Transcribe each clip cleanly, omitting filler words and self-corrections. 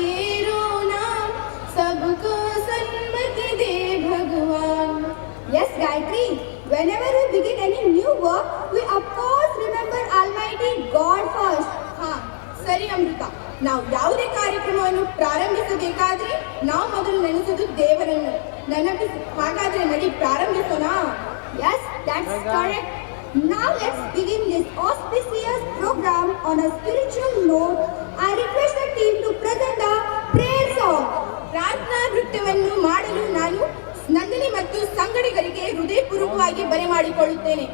तेरो नाम सबको सन्मति दे भगवान. Yes, Gayatri. Whenever we begin any new work, we of course remember Almighty God first. ಹಾ ಸರಿ ಅಮೃತ. ನಾವು ಯಾವುದೇ ಕಾರ್ಯಕ್ರಮವನ್ನು ಪ್ರಾರಂಭಿಸಬೇಕಾದ್ರೆ ನಾವು ಮೊದಲು ನೆನೆಸೋದು ದೇವರನ್ನು. ನೆನಪಿಸಿ. ಹಾಗಾದ್ರೆ ನಡಿ ಪ್ರಾರಂಭಿಸೋಣ. Yes, that's correct. Now let's begin this auspicious program on a spiritual note. I request the team to present the prayer song. ಪ್ರಾರ್ಥನಾ ನೃತ್ಯವನ್ನು ಮಾಡಲು ನಾನು ನಂದಿನಿ ಮತ್ತು ಸಂಗಡಿಗರಿಗೆ ಹೃದಯಪೂರ್ವಕವಾಗಿ ಬರಮಾಡಿಕೊಳ್ಳುತ್ತೇನೆ.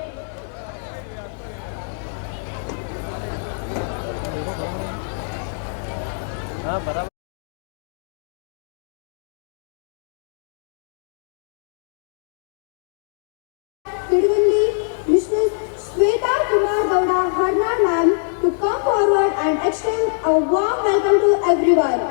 Tiduvandi, Mrs. Shweta Kumar Gowda Harnar ma'am to come forward and extend a warm welcome to everyone.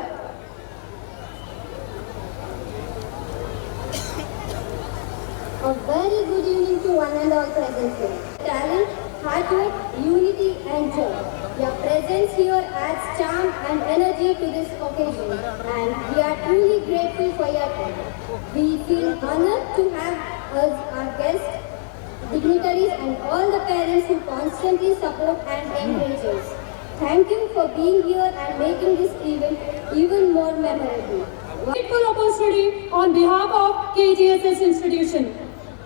A very good evening to one and all present here. Talent, hard work, unity and joy. Your presence here adds charm and energy to this occasion, and we are truly grateful for your time. We feel honored to have as our guests, dignitaries and all the parents who constantly support and encourage us. Thank you for being here and making this event even more memorable. Grateful opportunity on behalf of KGSS institution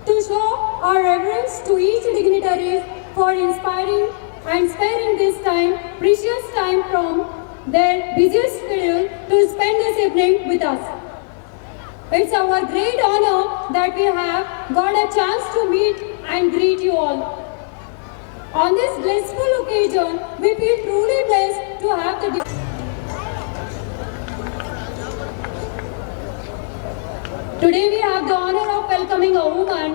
to show our reverence to each dignitary for inspiring and sparing this time, precious time from their busiest schedule to spend this evening with us. It's our great honor that we have got a chance to meet and greet you all. On this blissful occasion, we feel truly blessed to have the Today we have the honor of welcoming a woman.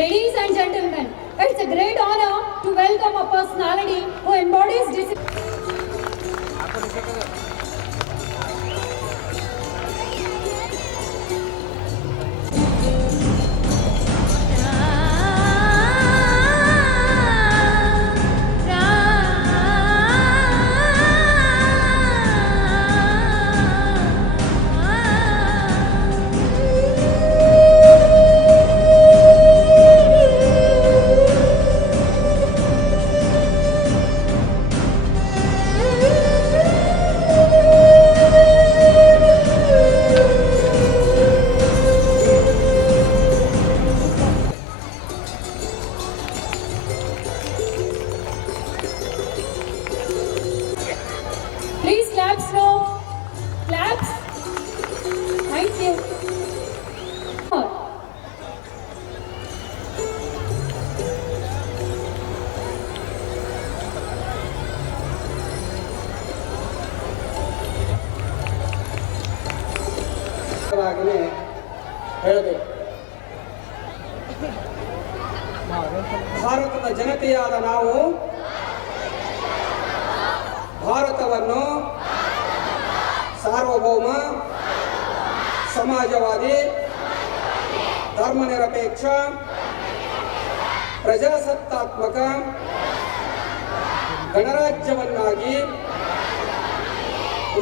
Ladies and gentlemen, it's a great honor to welcome a personality who embodies discipline. Please claps now. Claps. Thank you. ಹೇಳಬೇಕು. ಭಾರತದ ಜನತೆಯಾದ ನಾವು ಭಾರತವನ್ನು ಸಾರ್ವಭೌಮ, ಸಮಾಜವಾದಿ, ಧರ್ಮನಿರಪೇಕ್ಷ, ಪ್ರಜಾಸತ್ತಾತ್ಮಕ ಗಣರಾಜ್ಯವನ್ನಾಗಿ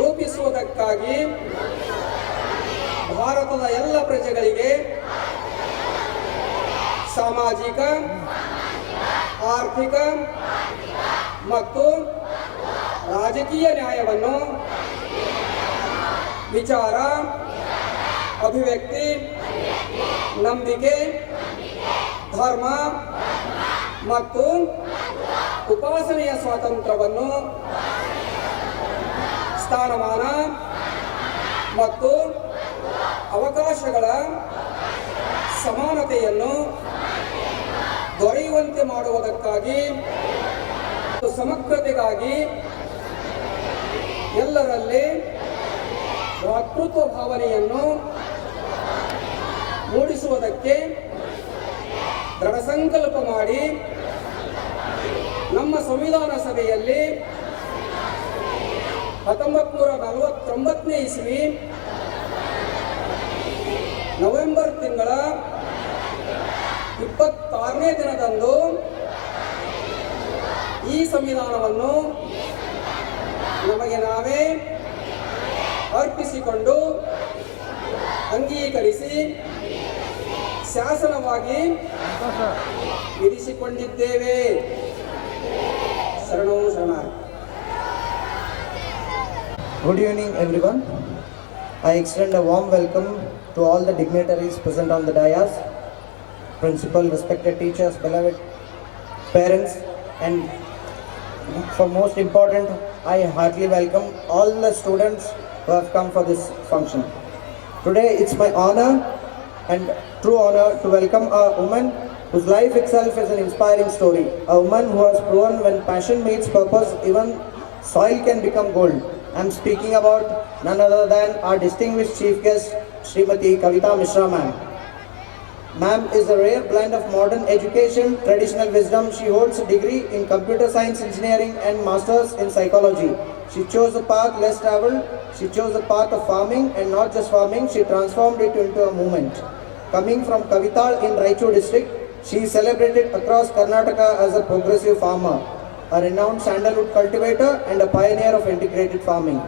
ರೂಪಿಸುವುದಕ್ಕಾಗಿ ಭಾರತದ ಎಲ್ಲ ಪ್ರಜೆಗಳಿಗೆ ಸಾಮಾಜಿಕ, ಆರ್ಥಿಕ ಮತ್ತು ರಾಜಕೀಯ ನ್ಯಾಯವನ್ನು ವಿಚಾರ, ಅಭಿವ್ಯಕ್ತಿ, ನಂಬಿಕೆ, ಧರ್ಮ ಮತ್ತು ಉಪಾಸನೆಯ ಸ್ವಾತಂತ್ರ್ಯವನ್ನು, ಸ್ಥಾನಮಾನ ಮತ್ತು ಅವಕಾಶಗಳ ಸಮಾನತೆಯನ್ನು ದೊರೆಯುವಂತೆ ಮಾಡುವುದಕ್ಕಾಗಿ ಮತ್ತು ಸಮಗ್ರತೆಗಾಗಿ ಎಲ್ಲರಲ್ಲಿ ಭ್ರಾತೃತ್ವ ಭಾವನೆಯನ್ನು ಮೂಡಿಸುವುದಕ್ಕೆ ದೃಢ ಸಂಕಲ್ಪ ಮಾಡಿ ನಮ್ಮ ಸಂವಿಧಾನ ಸಭೆಯಲ್ಲಿ 1949ನೇ ಇಸ್ವಿ ನವೆಂಬರ್ ತಿಂಗಳ 26ನೇ ದಿನದಂದು ಈ ಸಂವಿಧಾನವನ್ನು ನಮಗೆ ನಾವೇ ಅರ್ಪಿಸಿಕೊಂಡು ಅಂಗೀಕರಿಸಿ ಶಾಸನವಾಗಿ ವಿಧಿಸಿಕೊಂಡಿದ್ದೇವೆ. ಶರಣೋ ಶರಣಾರ್ಥಿ. Good evening, everyone. I extend a warm welcome to all the dignitaries present on the dais, principal, respected teachers, beloved parents, and for most important, I heartily welcome all the students who have come for this function. Today, it's my honor and true honor to welcome a woman whose life itself is an inspiring story. A woman who has proven when passion meets purpose, even soil can become gold. I'm speaking about none other than our distinguished chief guest, Srimati Kavita Mishra ma'am. Ma'am is a rare blend of modern education, traditional wisdom. She holds a degree in computer science engineering and masters in psychology. She chose a path less traveled. She chose the path of farming, and not just farming, she transformed it into a movement. Coming from Kavital in Raichur district, she is celebrated across Karnataka as a progressive farmer, a renowned sandalwood cultivator and a pioneer of integrated farming.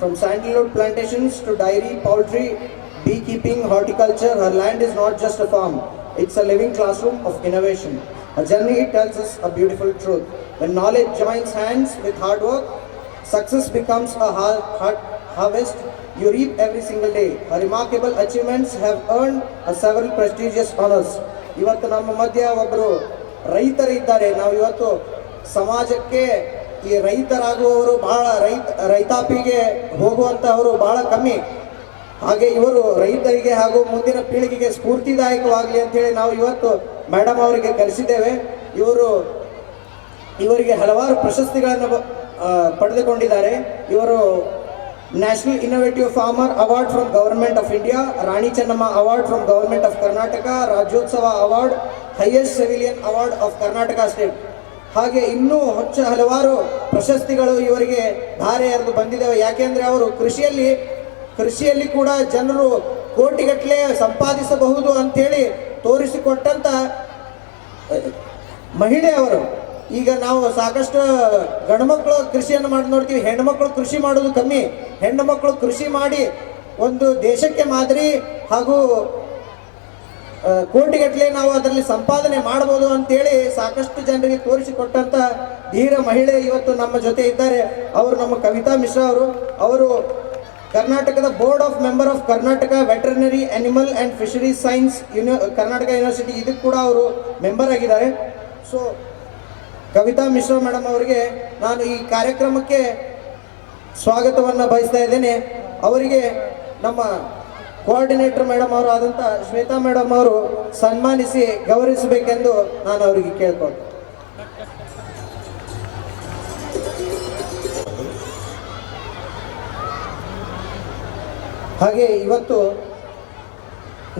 From sandalwood plantations to dairy, poultry, beekeeping, horticulture, her land is not just a farm, it's a living classroom of innovation. Her journey tells us a beautiful truth. When knowledge joins hands with hard work, success becomes a harvest you reap every single day. Her remarkable achievements have earned her several prestigious honors. ಇವತ್ತು ನಮ್ಮ ಮಧ್ಯ ಒಬ್ಬರು ರೈತರಿದ್ದಾರೆ. ನಾವು ಇವತ್ತು ಸಮಾಜಕ್ಕೆ ಈ ರೈತರಾಗುವವರು ಬಹಳ ರೈತಾಪಿಗೆ ಹೋಗುವಂತಹವರು ಬಹಳ ಕಮ್ಮಿ. ಹಾಗೆ ಇವರು ರೈತರಿಗೆ ಹಾಗೂ ಮುಂದಿನ ಪೀಳಿಗೆಗೆ ಸ್ಫೂರ್ತಿದಾಯಕವಾಗಲಿ ಅಂತೇಳಿ ನಾವು ಇವತ್ತು ಮೇಡಮ್ ಅವರಿಗೆ ಕರೆಸಿದ್ದೇವೆ. ಇವರಿಗೆ ಹಲವಾರು ಪ್ರಶಸ್ತಿಗಳನ್ನು ಪಡೆದುಕೊಂಡಿದ್ದಾರೆ. ಇವರು national innovative farmer award from government of India, Rani Chennamma award from government of Karnataka, Rajyotsava award, highest civilian award of Karnataka state. ಹಾಗೆ ಇನ್ನೂ ಹಲವಾರು ಪ್ರಶಸ್ತಿಗಳು ಇವರಿಗೆ ಧಾರೆ ಎರೆದು ಬಂದಿದ್ದಾವೆ. ಯಾಕೆಂದರೆ ಅವರು ಕೃಷಿಯಲ್ಲಿ ಕೂಡ ಜನರು ಕೋಟಿಗಟ್ಟಲೆ ಸಂಪಾದಿಸಬಹುದು ಅಂಥೇಳಿ ತೋರಿಸಿಕೊಟ್ಟಂಥ ಮಹಿಳೆ ಅವರು. ಈಗ ನಾವು ಸಾಕಷ್ಟು ಗಂಡುಮಕ್ಕಳು ಕೃಷಿಯನ್ನು ಮಾಡಿ ನೋಡ್ತೀವಿ, ಹೆಣ್ಣುಮಕ್ಕಳು ಕೃಷಿ ಮಾಡೋದು ಕಮ್ಮಿ. ಹೆಣ್ಣು ಮಕ್ಕಳು ಕೃಷಿ ಮಾಡಿ ಒಂದು ದೇಶಕ್ಕೆ ಮಾದರಿ ಹಾಗೂ ಕೋಟಿಗಟ್ಟಲೆ ನಾವು ಅದರಲ್ಲಿ ಸಂಪಾದನೆ ಮಾಡ್ಬೋದು ಅಂತೇಳಿ ಸಾಕಷ್ಟು ಜನರಿಗೆ ತೋರಿಸಿಕೊಟ್ಟಂಥ ಧೀರ ಮಹಿಳೆ ಇವತ್ತು ನಮ್ಮ ಜೊತೆ ಇದ್ದಾರೆ. ಅವರು ನಮ್ಮ ಕವಿತಾ ಮಿಶ್ರಾ ಅವರು ಕರ್ನಾಟಕದ board of member of Karnataka veterinary animal and fisheries science Karnataka university ಇದಕ್ಕೆ ಕೂಡ ಅವರು ಮೆಂಬರ್ ಆಗಿದ್ದಾರೆ. ಸೊ ಕವಿತಾ ಮಿಶ್ರಾ ಮೇಡಮ್ ಅವರಿಗೆ ನಾನು ಈ ಕಾರ್ಯಕ್ರಮಕ್ಕೆ ಸ್ವಾಗತವನ್ನು ಬಯಸ್ತಾ ಇದ್ದೇನೆ. ಅವರಿಗೆ ನಮ್ಮ ಕೋಆರ್ಡಿನೇಟರ್ ಮೇಡಮ್ ಅವರು ಆದಂಥ ಶ್ವೇತಾ ಮೇಡಮ್ ಅವರು ಸನ್ಮಾನಿಸಿ ಗೌರವಿಸಬೇಕೆಂದು ನಾನು ಅವರಿಗೆ ಕೇಳ್ಕೊಳ್ತೇನೆ. ಹಾಗೆ ಇವತ್ತು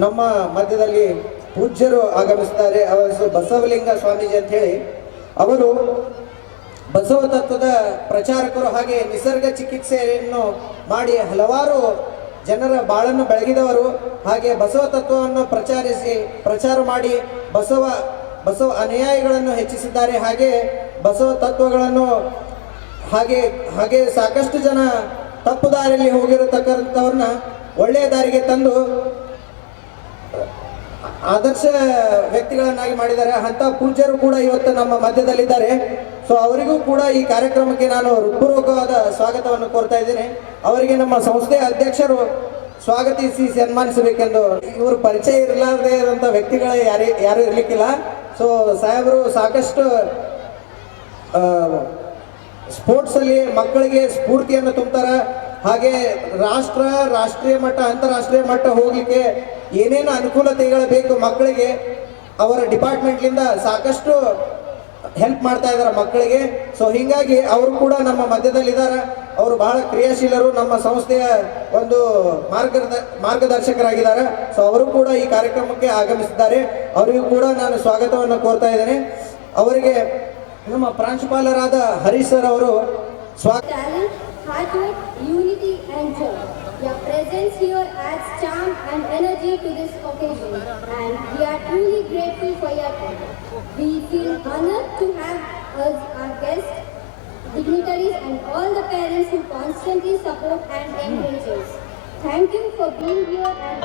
ನಮ್ಮ ಮಧ್ಯದಲ್ಲಿ ಪೂಜ್ಯರು ಆಗಮಿಸ್ತಾರೆ. ಅವರ ಹೆಸರು ಬಸವಲಿಂಗ ಸ್ವಾಮೀಜಿ ಅಂತ ಹೇಳಿ. ಅವರು ಬಸವ ತತ್ವದ ಪ್ರಚಾರಕರು, ಹಾಗೆ ನಿಸರ್ಗ ಚಿಕಿತ್ಸೆಯನ್ನು ಮಾಡಿ ಹಲವಾರು ಜನರ ಬಾಳನ್ನು ಬೆಳಗಿದವರು. ಹಾಗೆ ಬಸವ ತತ್ವವನ್ನು ಪ್ರಚಾರ ಮಾಡಿ ಬಸವ ಅನುಯಾಯಿಗಳನ್ನು ಹೆಚ್ಚಿಸಿದ್ದಾರೆ. ಹಾಗೆ ಬಸವ ತತ್ವಗಳನ್ನು ಹಾಗೆ ಸಾಕಷ್ಟು ಜನ ತಪ್ಪು ದಾರಿಯಲ್ಲಿ ಹೋಗಿರತಕ್ಕಂಥವ್ರನ್ನ ಒಳ್ಳೆಯ ದಾರಿಗೆ ತಂದು ಆದರ್ಶ ವ್ಯಕ್ತಿಗಳನ್ನಾಗಿ ಮಾಡಿದ್ದಾರೆ. ಅಂಥ ಪೂಜ್ಯರು ಕೂಡ ಇವತ್ತು ನಮ್ಮ ಮಧ್ಯದಲ್ಲಿದ್ದಾರೆ. ಸೊ ಅವರಿಗೂ ಕೂಡ ಈ ಕಾರ್ಯಕ್ರಮಕ್ಕೆ ನಾನು ಹೃತ್ಪೂರ್ವಕವಾದ ಸ್ವಾಗತವನ್ನು ಕೋರ್ತಾ ಇದ್ದೇನೆ. ಅವರಿಗೆ ನಮ್ಮ ಸಂಸ್ಥೆಯ ಅಧ್ಯಕ್ಷರು ಸ್ವಾಗತಿಸಿ ಸನ್ಮಾನಿಸಬೇಕೆಂದು. ಇವರು ಪರಿಚಯ ಇರಲಾರದೇ ಇರುವಂಥ ವ್ಯಕ್ತಿಗಳು ಯಾರೂ ಇರಲಿಕ್ಕಿಲ್ಲ. ಸೊ ಸಾಹೇಬರು ಸಾಕಷ್ಟು ಸ್ಪೋರ್ಟ್ಸಲ್ಲಿ ಮಕ್ಕಳಿಗೆ ಸ್ಫೂರ್ತಿಯನ್ನು ತುಂಬ್ತಾರೆ. ಹಾಗೆ ರಾಷ್ಟ್ರೀಯ ಮಟ್ಟ, ಅಂತಾರಾಷ್ಟ್ರೀಯ ಮಟ್ಟ ಹೋಗಲಿಕ್ಕೆ ಏನೇನು ಅನುಕೂಲತೆಗಳು ಬೇಕು ಮಕ್ಕಳಿಗೆ ಅವರ ಡಿಪಾರ್ಟ್ಮೆಂಟ್ಲಿಂದ ಸಾಕಷ್ಟು ಹೆಲ್ಪ್ ಮಾಡ್ತಾ ಇದ್ದಾರೆ ಮಕ್ಕಳಿಗೆ. ಸೊ ಹೀಗಾಗಿ ಅವರು ಕೂಡ ನಮ್ಮ ಮಧ್ಯದಲ್ಲಿದ್ದಾರೆ. ಅವರು ಬಹಳ ಕ್ರಿಯಾಶೀಲರು, ನಮ್ಮ ಸಂಸ್ಥೆಯ ಒಂದು ಮಾರ್ಗದರ್ಶಕರಾಗಿದ್ದಾರೆ. ಸೊ ಅವರು ಕೂಡ ಈ ಕಾರ್ಯಕ್ರಮಕ್ಕೆ ಆಗಮಿಸಿದ್ದಾರೆ. ಅವರಿಗೂ ಕೂಡ ನಾನು ಸ್ವಾಗತವನ್ನು ಕೋರ್ತಾ ಇದ್ದೇನೆ. ಅವರಿಗೆ ನಮ್ಮ ಪ್ರಾಂಶುಪಾಲರಾದ ಹರೀಶ್ ಸರ್ ಅವರು Talent, hard work, unity and joy. Your presence here adds charm and energy to this occasion, and we are truly grateful for your time. We feel honored to have as our guests, dignitaries and all the parents who constantly support and encourage us. Thank you for being here and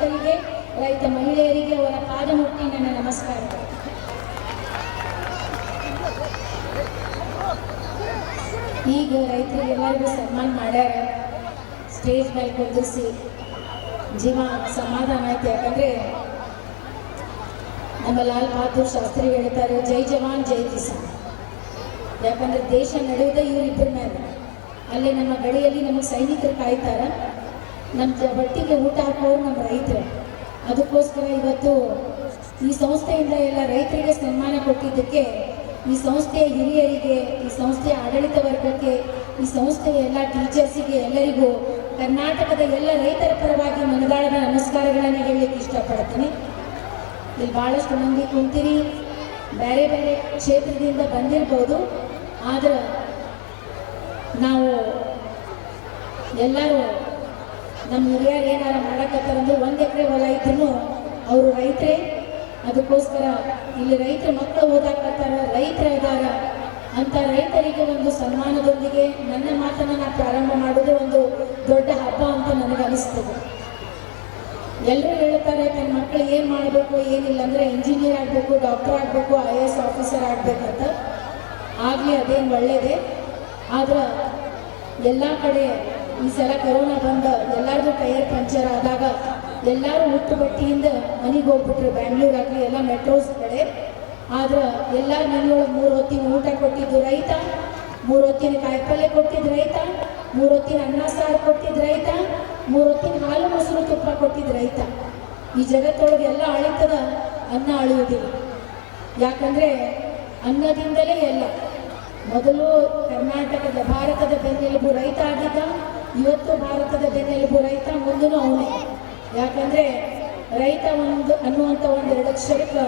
ರೈತರಿಗೆ, ರೈತ ಮಹಿಳೆಯರಿಗೆ ಅವರ ಪಾದ ಮುಟ್ಟಿ ನನ್ನ ನಮಸ್ಕಾರಗಳು. ಈಗ ರೈತರಿಗೆಲ್ಲರಿಗೂ ಸನ್ಮಾನ ಮಾಡ್ಯಾರ, ಸ್ಟೇಜ್ ಮೇಲೆ ಕುಂದಿರಿಸಿ ಜೀವ ಸಮಾಧಾನ ಆಯ್ತು. ಯಾಕಂದರೆ ನಮ್ಮ ಲಾಲ್ ಬಹದ್ದೂರ್ ಶಾಸ್ತ್ರಿ ಹೇಳ್ತಾರೆ, ಜೈ ಜವಾನ್ ಜೈ ಕಿಸಾನ್. ಯಾಕಂದರೆ ದೇಶ ನಡೆಯೋದೇ ಇವರಿಬ್ಬರ ಮೇಲೆ. ಅಲ್ಲಿ ನಮ್ಮ ಗಡಿಯಲ್ಲಿ ನಮಗೆ ಸೈನಿಕರು ಕಾಯ್ತಾರೆ, ನಮ್ಮ ಹೊಟ್ಟಿಗೆ ಊಟ ಹಾಕೋರು ನಮ್ಮ ರೈತರು. ಅದಕ್ಕೋಸ್ಕರ ಇವತ್ತು ಈ ಸಂಸ್ಥೆಯಿಂದ ಎಲ್ಲ ರೈತರಿಗೆ ಸನ್ಮಾನ ಕೊಟ್ಟಿದ್ದಕ್ಕೆ ಈ ಸಂಸ್ಥೆಯ ಹಿರಿಯರಿಗೆ, ಈ ಸಂಸ್ಥೆಯ ಆಡಳಿತ ವರ್ಗಕ್ಕೆ, ಈ ಸಂಸ್ಥೆಯ ಎಲ್ಲ ಟೀಚರ್ಸಿಗೆ, ಎಲ್ಲರಿಗೂ ಕರ್ನಾಟಕದ ಎಲ್ಲ ರೈತರ ಪರವಾಗಿ ಮನದಾಳದ ನಮಸ್ಕಾರಗಳನ್ನು ಹೇಳಲಿಕ್ಕೆ ಇಷ್ಟಪಡ್ತೀನಿ. ಇಲ್ಲಿ ಭಾಳಷ್ಟು ಮಂದಿ ಕುಂತಿರಿ, ಬೇರೆ ಬೇರೆ ಕ್ಷೇತ್ರದಿಂದ ಬಂದಿರ್ಬೋದು, ಆದ್ರೆ ನಾವು ಎಲ್ಲರೂ ನಮ್ಮ ಹಿರಿಯರು ಏನಾರ ಮಾಡಕತ್ತಾರಂದ್ರೆ 1 ಎಕರೆ ಹೊಲ ಇದ್ರೂ ಅವರು ರೈತರೇ. ಅದಕ್ಕೋಸ್ಕರ ಇಲ್ಲಿ ರೈತರ ಮಕ್ಕಳು ಓದಾಕತ್ತಾರ, ರೈತರು ಇದ್ದಾರ ಅಂತ ರೈತರಿಗೆ ಒಂದು ಸನ್ಮಾನದೊಂದಿಗೆ ನನ್ನ ಮಾತನ್ನು ನಾನು ಪ್ರಾರಂಭ ಮಾಡೋದು ಒಂದು ದೊಡ್ಡ ಹಬ್ಬ ಅಂತ ನನಗೆ ಅನಿಸ್ತದೆ. ಎಲ್ಲರೂ ಹೇಳ್ತಾರೆ ತನ್ನ ಮಕ್ಕಳು ಏನು ಮಾಡಬೇಕು ಏನಿಲ್ಲ ಅಂದರೆ ಇಂಜಿನಿಯರ್ ಆಗಬೇಕು, ಡಾಕ್ಟರ್ ಆಗಬೇಕು, IAS ಆಫೀಸರ್ ಆಗಬೇಕಂತ. ಆಗಲಿ, ಅದೇನು ಒಳ್ಳೆಯದೇ. ಆದ್ರೆ ಎಲ್ಲ ಕಡೆ ಈ ಸಲ ಕೊರೋನಾ ಬಂದ ಎಲ್ಲರದು ಟೈರ್ ಪಂಚರ್ ಆದಾಗ ಎಲ್ಲರೂ ಹುಟ್ಟು ಬಟ್ಟಿಯಿಂದ ಮನೆಗೆ ಹೋಗ್ಬಿಟ್ರು, ಬ್ಯಾಂಗ್ಳೂರಾಗಲಿ ಎಲ್ಲ ಮೆಟ್ರೋಸ್ ಕಡೆ. ಆದ್ರೆ ಎಲ್ಲರ ಮನೆಯೊಳಗೆ 3 ಹೊತ್ತಿನ ಊಟ ಕೊಟ್ಟಿದ್ದು ರೈತ, 3 ಹೊತ್ತಿನ ಕಾಯಿಪಲ್ಯ ಕೊಟ್ಟಿದ್ದು ರೈತ, 3 ಹೊತ್ತಿನ ಅನ್ನ ಸಾರು ಕೊಟ್ಟಿದ್ದು ರೈತ, 3 ಹೊತ್ತಿನ ಹಾಲು ಮೊಸರು ತುಪ್ಪ ಕೊಟ್ಟಿದ್ದು ರೈತ. ಈ ಜಗತ್ತೊಳಗೆ ಎಲ್ಲ ಅಳಿತದ, ಅನ್ನ ಅಳಿಯೋದಿಲ್ಲ. ಯಾಕಂದರೆ ಅನ್ನದಿಂದಲೇ ಎಲ್ಲ. ಮೊದಲು ಕರ್ನಾಟಕದ ಭಾರತದ ಬೆನ್ನೆಲುಬು ರೈತ ಆಗಿದ್ದ, ಇವತ್ತು ಭಾರತದ ಬೆನ್ನೆಲುಬು ರೈತ, ಮುಂದೂ ಅವನೇ. ಯಾಕಂದರೆ ರೈತ ಅನ್ನುವಂಥ ಒಂದು 2 ಅಕ್ಷರಕ್ಕೆ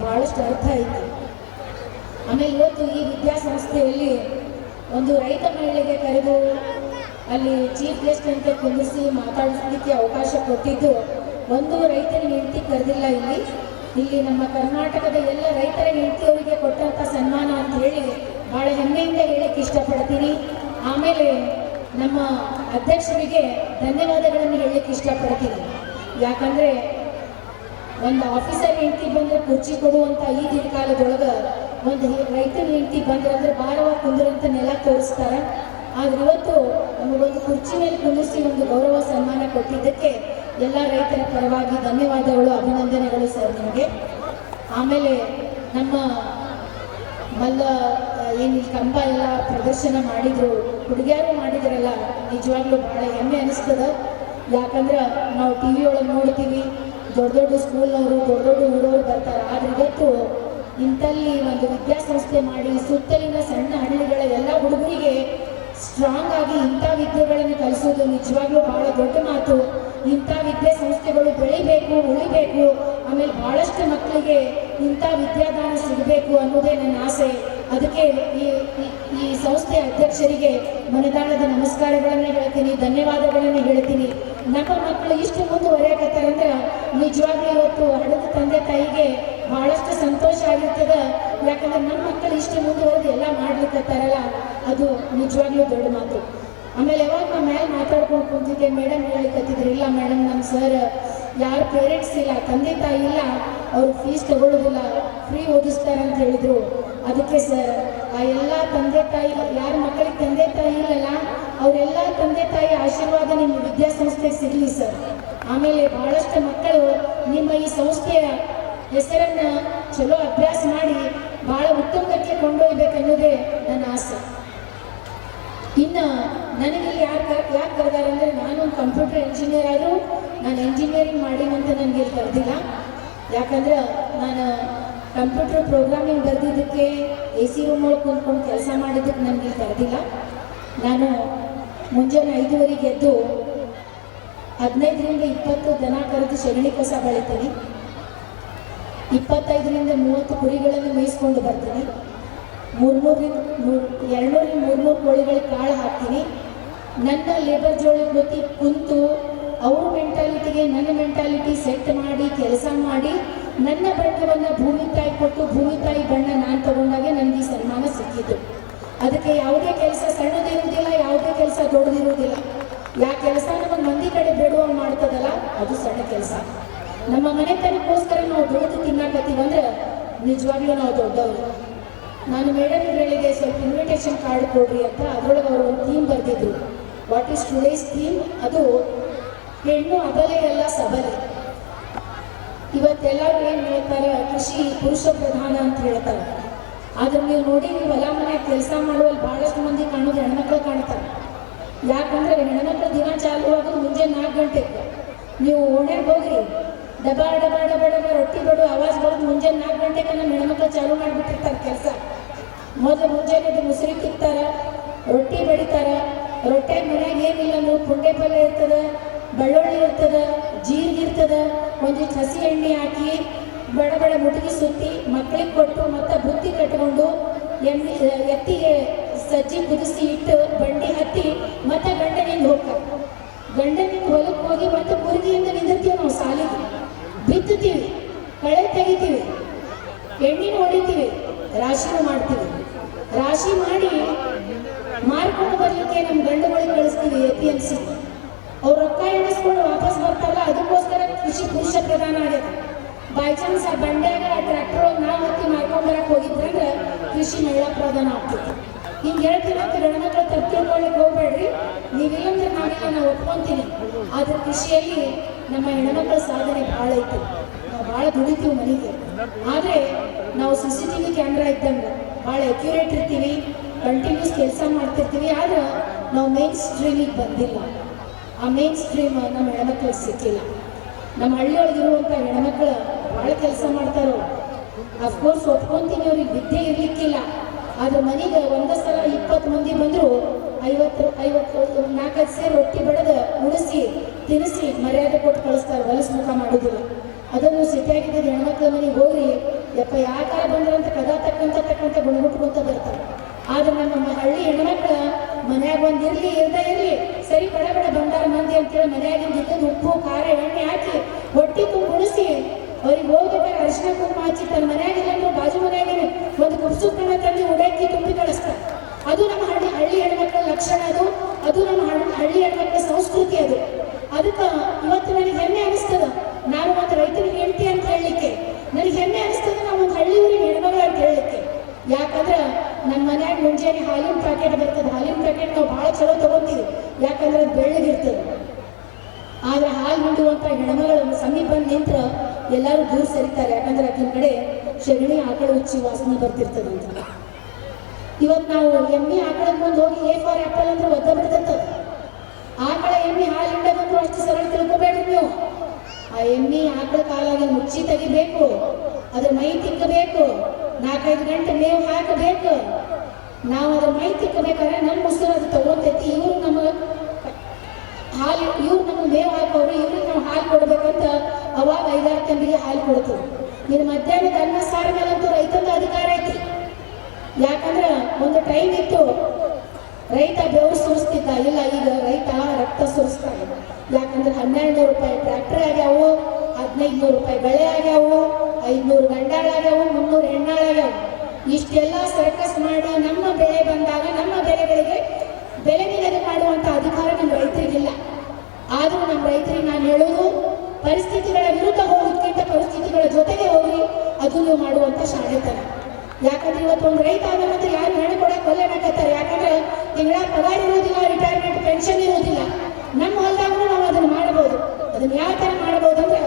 ಭಾಳಷ್ಟು ಅರ್ಥ ಐತಿ. ಆಮೇಲೆ ಇವತ್ತು ಈ ವಿದ್ಯಾಸಂಸ್ಥೆಯಲ್ಲಿ ಒಂದು ರೈತ ಮಹಿಳೆಗೆ ಕರೆದು ಅಲ್ಲಿ ಚೀಫ್ ಗೆಸ್ಟ್ ಅಂತ ಕುಂದಿರಿಸಿ ಮಾತಾಡಲಿಕ್ಕೆ ಅವಕಾಶ ಕೊಟ್ಟಿದ್ದು ಒಂದು ರೈತರ ಹೆಂಡತಿ ಕರೆದಿಲ್ಲ. ಇಲ್ಲಿ ನಮ್ಮ ಕರ್ನಾಟಕದ ಎಲ್ಲ ರೈತರ ಹೆಂಡತಿಯವರಿಗೆ ಕೊಟ್ಟಂಥ ಸನ್ಮಾನ ಅಂತ ಹೇಳಿ ಭಾಳ ಹೆಮ್ಮೆಯಿಂದ ಹೇಳಕ್ಕೆ ಇಷ್ಟಪಡ್ತೀನಿ. ಆಮೇಲೆ ನಮ್ಮ ಅಧ್ಯಕ್ಷರಿಗೆ ಧನ್ಯವಾದಗಳನ್ನು ಹೇಳಕ್ಕೆ ಇಷ್ಟಪಡ್ತೀನಿ. ಯಾಕಂದರೆ ಒಂದು ಆಫೀಸರ್ ಹೆಂಡತಿ ಬಂದರೆ ಕುರ್ಚಿ ಕೊಡುವಂಥ ಈಗಿನ ಕಾಲದೊಳಗೆ ಒಂದು ರೈತರ ಹೆಂಡತಿ ಬಂದ್ರಂದ್ರೆ ಭಾರವಾಗಿ ಕುಂದ್ರಂತ ನೆಲ ತೋರಿಸ್ತಾರೆ. ಆದ್ರೆ ಇವತ್ತು ನಮಗೊಂದು ಕುರ್ಚಿ ಮೇಲೆ ಕುಂದಿರಿಸಿ ಒಂದು ಗೌರವ ಸನ್ಮಾನ ಕೊಟ್ಟಿದ್ದಕ್ಕೆ ಎಲ್ಲ ರೈತರ ಪರವಾಗಿ ಧನ್ಯವಾದಗಳು, ಅಭಿನಂದನೆಗಳು ಸರ್ ನಿಮಗೆ. ಆಮೇಲೆ ನಮ್ಮ ಮಲ್ಲ ಏನು ಕಂಬ ಎಲ್ಲ ಪ್ರದರ್ಶನ ಮಾಡಿದರು, ಹುಡುಗಿಯರು ಮಾಡಿದ್ರಲ್ಲ, ನಿಜವಾಗ್ಲೂ ಭಾಳ ಹೆಮ್ಮೆ ಅನಿಸ್ತದೆ. ಯಾಕಂದ್ರೆ ನಾವು TV ಒಳಗೆ ನೋಡ್ತೀವಿ, ದೊಡ್ಡ ದೊಡ್ಡ ಸ್ಕೂಲ್ನವರು, ದೊಡ್ಡ ದೊಡ್ಡ ಊರವರು ಬರ್ತಾರೆ. ಆದರೆ ಇವತ್ತು ಇಂಥಲ್ಲಿ ಒಂದು ವಿದ್ಯಾಸಂಸ್ಥೆ ಮಾಡಿ ಸುತ್ತಲಿನ ಸಣ್ಣ ಹಳ್ಳಿಗಳ ಎಲ್ಲ ಹುಡುಗರಿಗೆ ಸ್ಟ್ರಾಂಗ್ ಆಗಿ ಇಂಥ ವಿದ್ಯೆಗಳನ್ನು ಕಲಿಸೋದು ನಿಜವಾಗ್ಲೂ ಭಾಳ ದೊಡ್ಡ ಮಾತು. ಇಂಥ ವಿದ್ಯಾಸಂಸ್ಥೆಗಳು ಬೆಳಿಬೇಕು, ಉಳಿಬೇಕು. ಆಮೇಲೆ ಭಾಳಷ್ಟು ಮಕ್ಕಳಿಗೆ ಇಂಥ ವಿದ್ಯಾದಾನ ಸಿಗಬೇಕು ಅನ್ನೋದೇ ನನ್ನ ಆಸೆ. ಅದಕ್ಕೆ ಈ ಸಂಸ್ಥೆಯ ಅಧ್ಯಕ್ಷರಿಗೆ ಮನದಾಳದ ನಮಸ್ಕಾರಗಳನ್ನು ಹೇಳ್ತೀನಿ, ಧನ್ಯವಾದಗಳನ್ನು ಹೇಳ್ತೀನಿ. ನಮ್ಮ ಮಕ್ಕಳು ಇಷ್ಟು ಮುಂದುವರೆಯಕತ್ತಾರಂದ್ರೆ ನಿಜವಾಗ್ಲೂ ಇವತ್ತು ಹಡದ ತಂದೆ ತಾಯಿಗೆ ಭಾಳಷ್ಟು ಸಂತೋಷ ಆಗಿರ್ತದೆ. ಯಾಕಂದ್ರೆ ನಮ್ಮ ಮಕ್ಕಳು ಇಷ್ಟು ಮುಂದುವರೆದು ಎಲ್ಲ ಮಾಡ್ಲಿಕ್ಕತ್ತಾರಲ್ಲ, ಅದು ನಿಜವಾಗ್ಲೂ ದೊಡ್ಡ ಮಾತು. ಆಮೇಲೆ ಯಾವಾಗ ನಮ್ಮ ಮೇಲೆ ಮಾತಾಡ್ಕೊಂಡು ಕುಂತಿದ್ದೆ, ಮೇಡಮ್ ಹೇಳಿಕತ್ತಿದ್ರು, ಇಲ್ಲ ಮೇಡಮ್ ನಮ್ಮ ಸರ್ ಯಾರು ಪೇರೆಂಟ್ಸ್ ಇಲ್ಲ, ತಂದೆ ತಾಯಿ ಇಲ್ಲ, ಅವ್ರು ಫೀಸ್ ತಗೊಳ್ಳೋದಿಲ್ಲ, ಫ್ರೀ ಓದಿಸ್ತಾರೆ ಅಂತ ಹೇಳಿದರು. ಅದಕ್ಕೆ ಸರ್ ಆ ಎಲ್ಲ ತಂದೆ ತಾಯಿ, ಯಾರ ಮಕ್ಕಳಿಗೆ ತಂದೆ ತಾಯಿ ಇಲ್ಲಲ್ಲ, ಅವರೆಲ್ಲ ತಂದೆ ತಾಯಿ ಆಶೀರ್ವಾದ ನಿಮ್ಮ ವಿದ್ಯಾಸಂಸ್ಥೆಗೆ ಸಿಗಲಿ ಸರ್. ಆಮೇಲೆ ಭಾಳಷ್ಟು ಮಕ್ಕಳು ನಿಮ್ಮ ಈ ಸಂಸ್ಥೆಯ ಹೆಸರನ್ನು ಚಲೋ ಅಭ್ಯಾಸ ಮಾಡಿ ಭಾಳ ಉತ್ತುಂಗಕ್ಕೆ ಕೊಂಡೊಯ್ಬೇಕನ್ನೋದೇ ನನ್ನ ಆಸೆ. ಇನ್ನು ನನಗೆ ಯಾಕೆ ಕರೆದಾರೆ ಅಂದರೆ, ನಾನೊಂದು ಕಂಪ್ಯೂಟರ್ ಇಂಜಿನಿಯರ್ ಆದರೂ ನಾನು ಇಂಜಿನಿಯರಿಂಗ್ ಮಾಡಿನಂತ ನನಗೆ ಇಲ್ಲಿ ಕರೆದಿಲ್ಲ. ಯಾಕಂದ್ರೆ ನಾನು ಕಂಪ್ಯೂಟರ್ ಪ್ರೋಗ್ರಾಮಿಂಗ್ ಬರೆದಿದ್ದಕ್ಕೆ AC ರೂಮ್ ಒಳಗೆ ಕುಂತ್ಕೊಂಡು ಕೆಲಸ ಮಾಡಿದ್ದಕ್ಕೆ ನನಗೆ ಇಲ್ಲಿ ಕರೆದಿಲ್ಲ. ನಾನು ಮುಂಜಾನೆ 5:30 ಎದ್ದು 15ರಿಂದ 20 ದನ ಕರೆದು ಸಗಣಿ ಕಸ ಬೆಳಿತೀನಿ, 25ರಿಂದ 30 ಕುರಿಗಳನ್ನು ಮೇಯಿಸ್ಕೊಂಡು ಬರ್ತೀನಿ, 200-300 ಕೋಳಿಗಳಿಗೆ ಕಾಳು ಹಾಕ್ತೀನಿ. ನನ್ನ ಲೇಬರ್ ಜೊತೆ ಕುಂತು ಅವ್ರ ಮೆಂಟಾಲಿಟಿಗೆ ನನ್ನ ಮೆಂಟಾಲಿಟಿ ಸೆಟ್ ಮಾಡಿ ಕೆಲಸ ಮಾಡಿ ನನ್ನ ಬಣ್ಣವನ್ನು ಭೂಮಿ ತಾಯಿ ಕೊಟ್ಟು ಭೂಮಿ ತಾಯಿ ಬಣ್ಣ ನಾನು ತಗೊಂಡಾಗೆ ನನಗೆ ಈ ಸನ್ಮಾನ ಸಿಕ್ಕಿದ್ದು. ಅದಕ್ಕೆ ಯಾವುದೇ ಕೆಲಸ ಸಣ್ಣದಿರುವುದಿಲ್ಲ, ಯಾವುದೇ ಕೆಲಸ ದೊಡ್ಡದಿರುವುದಿಲ್ಲ. ಯಾ ಕೆಲಸ ನಮಗೆ ಮಂದಿ ಕಡೆ ಬಿಡುವ ಮಾಡ್ತದಲ್ಲ ಅದು ಸಣ್ಣ ಕೆಲಸ. ನಮ್ಮ ಮನೆತನಕ್ಕೋಸ್ಕರ ನಾವು ದುಡಿದು ತಿನ್ನಕತ್ತೀವಂದ್ರೆ ನಿಜವಾಗ್ಲೂ ನಾವು ದೊಡ್ಡವರು. ನಾನು ಮೇಡಮ್ಗಳಿಗೆ ಸ್ವಲ್ಪ ಇನ್ವಿಟೇಷನ್ ಕಾರ್ಡ್ ಕೊಡ್ರಿ ಅಂತ, ಅದರೊಳಗೆ ಅವರು ಒಂದು ಥೀಮ್ ಬರೆದಿದ್ರು. What is today's theme? ಅದು ಹೆಣ್ಣು ಅಬಲೆ ಎಲ್ಲ ಸಬಲೆ. ಇವತ್ತೆಲ್ಲರೂ ಏನು ಹೇಳ್ತಾರೆ, ಕೃಷಿ ಪುರುಷ ಪ್ರಧಾನ ಅಂತ ಹೇಳ್ತಾರೆ. ಆದ್ರೆ ನೀವು ನೋಡಿ, ನೀವು ಹೊಲ ಮನೆ ಕೆಲಸ ಮಾಡುವಲ್ಲಿ ಭಾಳಷ್ಟು ಮಂದಿ ಕಾಣೋದು ಹೆಣ್ಮಕ್ಳು ಕಾಣ್ತಾರೆ. ಯಾಕಂದ್ರೆ ಹೆಣ್ಮಕ್ಳು ದಿನ ಚಾಲು ಆಗೋದು ಮುಂಜಾನೆ 4 ಗಂಟೆಗೆ. ನೀವು ಓಣ್ಯಾಗ ಹೋಗ್ರಿ, ಡಬ ಡಬ ಡಬ ಡಬ ರೊಟ್ಟಿ ಬಡು ಆವಾಜ್ ಬರೋದು ಮುಂಜಾನೆ 4 ಗಂಟೆಗೆ ನಮ್ಮ ಹೆಣ್ಮಕ್ಳು ಚಾಲು ಮಾಡಿಬಿಟ್ಟಿರ್ತಾರೆ ಕೆಲಸ. ಮೊದಲು ಮುಂಜಾನೆ ಮುಸುರಿ ತಿಕ್ತಾರ, ರೊಟ್ಟಿ ಬಡಿತಾರ. ರೊಟ್ಟ್ಯಾಗ ಮನ್ಯಾಗ ಏನಿಲ್ಲ ಅಂದ್ರೆ ಪುಂಡೆ ಪಲ್ಯ ಇರ್ತದೆ, ಬೆಳ್ಳುಳ್ಳಿ ಇರ್ತದೆ, ಜೀರಿಗೆ ಇರ್ತದೆ, ಒಂದಿಷ್ಟು ಹಸಿ ಎಣ್ಣೆ ಹಾಕಿ ಬಡ ಬಡ ಮುಟಗಿ ಸುತ್ತಿ ಮಕ್ಕಳಿಗೆ ಕೊಟ್ಟು ಮತ್ತೆ ಬುತ್ತಿ ಕಟ್ಕೊಂಡು ಎತ್ತಿಗೆ ಸಜ್ಜಿ ಕುದಿಸಿ ಇಟ್ಟು ಬಂಡಿ ಹತ್ತಿ ಮತ್ತೆ ಗಂಡನಿಂದ ಹೋಗ್ತಾರೆ. ಗಂಡನಿಂದ ಹೊಲಕ್ಕೆ ಹೋಗಿ ಮತ್ತೆ ಮುರುಗಿಯಿಂದ ನಿಂದಿರ್ತೀವಿ. ನಾವು ಸಾಲಿಗೆ ಬಿತ್ತುತ್ತೀವಿ, ಕಳೆ ತೆಗಿತೀವಿ, ಎಣ್ಣಿನ ಹೊಡಿತೀವಿ, ರಾಶಿನೂ ಮಾಡ್ತೀವಿ. ರಾಶಿ ಮಾಡಿ ಮಾರ್ಕೊಂಡು ಬರ್ಲಿಕ್ಕೆ ನಮ್ಮ ಗಂಡುಗಳಿಗೆ ಕಳಿಸ್ತೀವಿ APMC. ಅವ್ರು ರೊಕ್ಕ ಎಣಿಸ್ಕೊಂಡು ವಾಪಸ್ ಬರ್ತಾರಲ್ಲ, ಅದಕ್ಕೋಸ್ಕರ ಕೃಷಿ ಪುರುಷ ಪ್ರಧಾನ ಆಗಿದೆ. ಬೈ ಚಾನ್ಸ್ ಆ ಬಂಡ್ಯಾಗ ಆ ಟ್ರ್ಯಾಕ್ಟರ್ ನಾವು ಹತ್ತಿ ಮಾರ್ಕೊಂಬರಕ್ಕೆ ಹೋಗಿದ್ರಂದ್ರೆ ಕೃಷಿ ಮಹಿಳಾ ಪ್ರಧಾನ ಆಗ್ತದೆ. ಹಿಂಗೆ ಹೇಳ್ತೀನಿ ಅಂತ ಗಂಡ್ಮಕ್ಳು ತಪ್ಪು ತಿಳ್ಕೊಳ್ಳಿಕ್ಕೆ ಹೋಗ್ಬೇಡ್ರಿ. ನೀವಿಲ್ಲಂದ್ರೆ ನಾವೆಲ್ಲ ನಾವು ಒಪ್ಕೊಂತೀನಿ. ಆದ್ರೆ ಕೃಷಿಯಲ್ಲಿ ನಮ್ಮ ಹೆಣ್ಮಕ್ಳ ಸಾಧನೆ ಭಾಳ ಐತಿ. ನಾವು ಭಾಳ ದುಡಿತೀವಿ ಮನೆಗೆ. ಆದರೆ ನಾವು CCTV ಕ್ಯಾಮ್ರಾ ಇದ್ದಂಗೆ ಭಾಳ ಅಕ್ಯುರೇಟ್ ಇರ್ತೀವಿ, ಕಂಟಿನ್ಯೂಸ್ ಕೆಲಸ ಮಾಡ್ತಿರ್ತೀವಿ. ಆದ್ರೆ ನಾವು ಮೇನ್ ಸ್ಟ್ರೀಮಿಗೆ ಬಂದಿಲ್ಲ. ಆ ಮೇನ್ ಸ್ಟ್ರೀಮ್ ನಮ್ಮ ಹೆಣ್ಮಕ್ಳಿಗೆ ಸಿಕ್ಕಿಲ್ಲ. ನಮ್ಮ ಹಳ್ಳಿಯೊಳಗಿರುವಂಥ ಹೆಣ್ಮಕ್ಳು ಭಾಳ ಕೆಲಸ ಮಾಡ್ತಾರೋ. ಅಫ್ಕೋರ್ಸ್ ಒಪ್ಕೊಂತೀನಿ, ಅವ್ರಿಗೆ ವಿದ್ಯೆ ಇರಲಿಕ್ಕಿಲ್ಲ. ಆದ್ರೆ ಮನೆಗೆ ಒಂದೇ ಸಲ 20 ಮಂದಿ ಬಂದರೂ 50 ಸೇರಿ ರೊಟ್ಟಿ ಬಡದು ಉಳಿಸಿ ತಿನ್ನಿಸಿ ಮರ್ಯಾದೆ ಕೊಟ್ಟು ಕಳಿಸ್ತಾರೆ. ಹೊಲಸು ಮುಖ ಮಾಡೋದಿಲ್ಲ. ಅದನ್ನು ಸಿಟಿಯಾಗಿದ್ದ ಹೆಣ್ಮಕ್ಳ ಮನೆಗೆ ಹೋಗ್ರಿ, ಯಪ್ಪ ಯಾಕಾರ ಬಂದ್ರಂತ ಕದ ತಕ್ಕಂತ ಗುಣಗುಟ್ಕೊಂತ ಬರ್ತಾರೆ. ಆದ್ರೆ ನಮ್ಮ ಹಳ್ಳಿ ಹೆಣ್ಮಕ್ಳು ಮನ್ಯಾಗ ಒಂದು ಇರಲಿ ಸರಿ ಬಡ ಬಡ ಬಂದಾರ ಮಂದಿ ಅಂತೇಳಿ ಮನ್ಯಾಗಿಂದ ಇದ್ದದ್ದು ಉಪ್ಪು ಖಾರ ಎಣ್ಣೆ ಹಾಕಿ ಹೊಟ್ಟಿ ತುಂಬ ಉಳಿಸಿ ಅವ್ರಿಗೆ ಹೋಗ್ಬೇಕಾದ್ರೆ ಅರಿಶಿನ ಕುಂಕುಮ ಹಚ್ಚಿ ತನ್ನ ಮನ್ಯಾಗಿಲ್ಲ ಅಂದ್ರೆ ಬಾಜು ಮನ್ಯಾಗಿನ ಒಂದು ಕುಬ್ಸು ಕಣ್ಣ ತಂದು ಉಡಾಕಿ ತುಂಬಿ ಕಳಿಸ್ತಾರೆ. ಅದು ನಮ್ಮ ಹಳ್ಳಿ ಹೆಣ್ಮಕ್ಳ ಲಕ್ಷಣ. ಅದು ನಮ್ಮ ಹಳ್ಳಿ ಹೆಣ್ಮಕ್ಳ ಸಂಸ್ಕೃತಿ. ಅದಕ್ಕೆ ಇವತ್ತು ನನಗೆ ಹೆಮ್ಮೆ ಅನಿಸ್ತದ. ನಾನು ಒಂದು ರೈತರಿಗೆ ಹೆಂಡತಿ ಅಂತ ಹೇಳಲಿಕ್ಕೆ ನನಗೆ ಹೆಮ್ಮೆ ಅನಿಸ್ತದೆ. ನಾವು ಒಂದು ಹಳ್ಳಿ ಊರಿಗೆ ಹೆಣ್ಮಗಳು ಅಂತ ಹೇಳಲಿಕ್ಕೆ. ಯಾಕಂದ್ರೆ ನಮ್ಮ ಮನ್ಯಾಗ ಮುಂಜಾನೆ ಹಾಲಿನ ಪ್ಯಾಕೆಟ್ ಬರ್ತದೆ. ಹಾಲಿನ ಪ್ಯಾಕೆಟ್ ನಾವು ಭಾಳ ಚಲೋ ತಗೋತೀವಿ, ಯಾಕಂದ್ರೆ ಅದು ಬೆಳ್ಳಗಿರ್ತದೆ. ಆದ್ರೆ ಹಾಲು ಹಿಂಡುವಂಥ ಹೆಣ್ಮಗಳು ಸಮೀಪ ಬಂದು ನಿಂತ್ರ ಎಲ್ಲರೂ ದೂರ ಸರಿತಾರೆ. ಯಾಕಂದ್ರೆ ಆಕಿನ ಕಡೆ ಸಗಣಿ ಆಕಳ ಉಚ್ಚಿ ವಾಸನೆ ಬರ್ತಿರ್ತದೆ ಅಂತ. ಇವತ್ತು ನಾವು ಎಮ್ಮೆ ಆಕಳ ಮುಂದೆ ಹೋಗಿ A ಫಾರ್ ಆ್ಯಪಲ್ ಅಂದ್ರೆ ಒದ್ದ ಬಿಡ್ತಿರ್ತದೆ. ಆಕಳ ಎಮ್ಮೆ ಹಾಲು ಹಿಂಡೋದಂದ್ರೂ ಅಷ್ಟು ಸರಳ ತಿಳ್ಕೊಬೇಡ್ರಿ ನೀವು. ಆ ಎಮ್ಮೆ ಆಕಳ ಕಾಲಾಗಿ ಮುಚ್ಚಿ ತೆಗಿಬೇಕು, ಅದ್ರ ಮೈ ತಿಕ್ಕಬೇಕು, 4-5 ಗಂಟೆ ಮೇವು ಹಾಕಬೇಕು. ನಾವು ಅದ್ರ ಮೈ ತಿಕ್ಕಬೇಕಾದ್ರೆ ನಮ್ಮ ಮೊಸರು ಅದು ತಗೊಂತೈತಿ. ಇವರು ನಮಗೆ ಮೇವು ಹಾಕೋರು, ಇವ್ರಿಗೆ ನಾವು ಹಾಲು ಕೊಡ್ಬೇಕಂತ ಅವಾಗ 5-6 ತಂಬಿಗೆ ಹಾಲು ಕೊಡ್ತೀವಿ. ಇನ್ನು ಮಧ್ಯಾಹ್ನದ ಅನ್ನ ಸಾರ ಮೇಲಂತೂ ರೈತಂದು ಅಧಿಕಾರ ಐತಿ. ಯಾಕಂದ್ರೆ ಒಂದು ಟೈಮ್ ಇತ್ತು, ರೈತ ಬೆವರು ಸುರಿಸ್ತಿದ್ದ. ಇಲ್ಲ, ಈಗ ರೈತ ರಕ್ತ ಸುರಿಸ್ತಾನೆ. ಯಾಕಂದ್ರೆ 1200 ರೂಪಾಯಿ ಟ್ರ್ಯಾಕ್ಟರ್ ಆಗ್ಯಾವು, 1500 ರೂಪಾಯಿ ಬೆಳೆ ಆಗ್ಯಾವು, 500 ಗಂಡಾಳಾಗ್ಯಾವು, 300 ಹೆಣ್ಣಾಳಾಗ್ಯಾವು. ಇಷ್ಟೆಲ್ಲ ಸರ್ಕಸ್ ಮಾಡಿ ನಮ್ಮ ಬೆಳೆ ಬಂದಾಗ ನಮ್ಮ ಬೆಳೆಗಳಿಗೆ ಬೆಲೆ ನಿಗದಿ ಮಾಡುವಂಥ ಅಧಿಕಾರ ನಮ್ಮ ರೈತರಿಗಿಲ್ಲ. ಆದರೂ ನಮ್ಮ ರೈತರಿಗೆ ನಾನು ಹೇಳೋದು, ಪರಿಸ್ಥಿತಿಗಳ ವಿರುದ್ಧ ಹೋಗೋದಕ್ಕಿಂತ ಪರಿಸ್ಥಿತಿಗಳ ಜೊತೆಗೆ ಹೋಗಿ ಅದು ನೀವು ಮಾಡುವಂಥ ಶಾಣೆತನ. ಯಾಕಂದ್ರೆ ಇವತ್ತು ಒಂದು ರೈತ ಆಗೋದಂದ್ರೆ ಯಾರು ಹೆಣ್ಣು ಕೊಡಕ್ಕೆ ಒಲ್ಲೆನಾಕತ್ತಾರೆ. ಯಾಕಂದ್ರೆ ತಿಂಗಳ ಪಗಾರ ಇರೋದಿಲ್ಲ, ರಿಟೈರ್ಮೆಂಟ್ ಪೆನ್ಷನ್ ಇರೋದಿಲ್ಲ. ನಮ್ಮ ಹೊಲದಾಗೂ ನಾವು ಅದನ್ನು ಮಾಡ್ಬೋದು. ಅದನ್ನು ಯಾವ ಥರ ಮಾಡ್ಬೋದು ಅಂದ್ರೆ,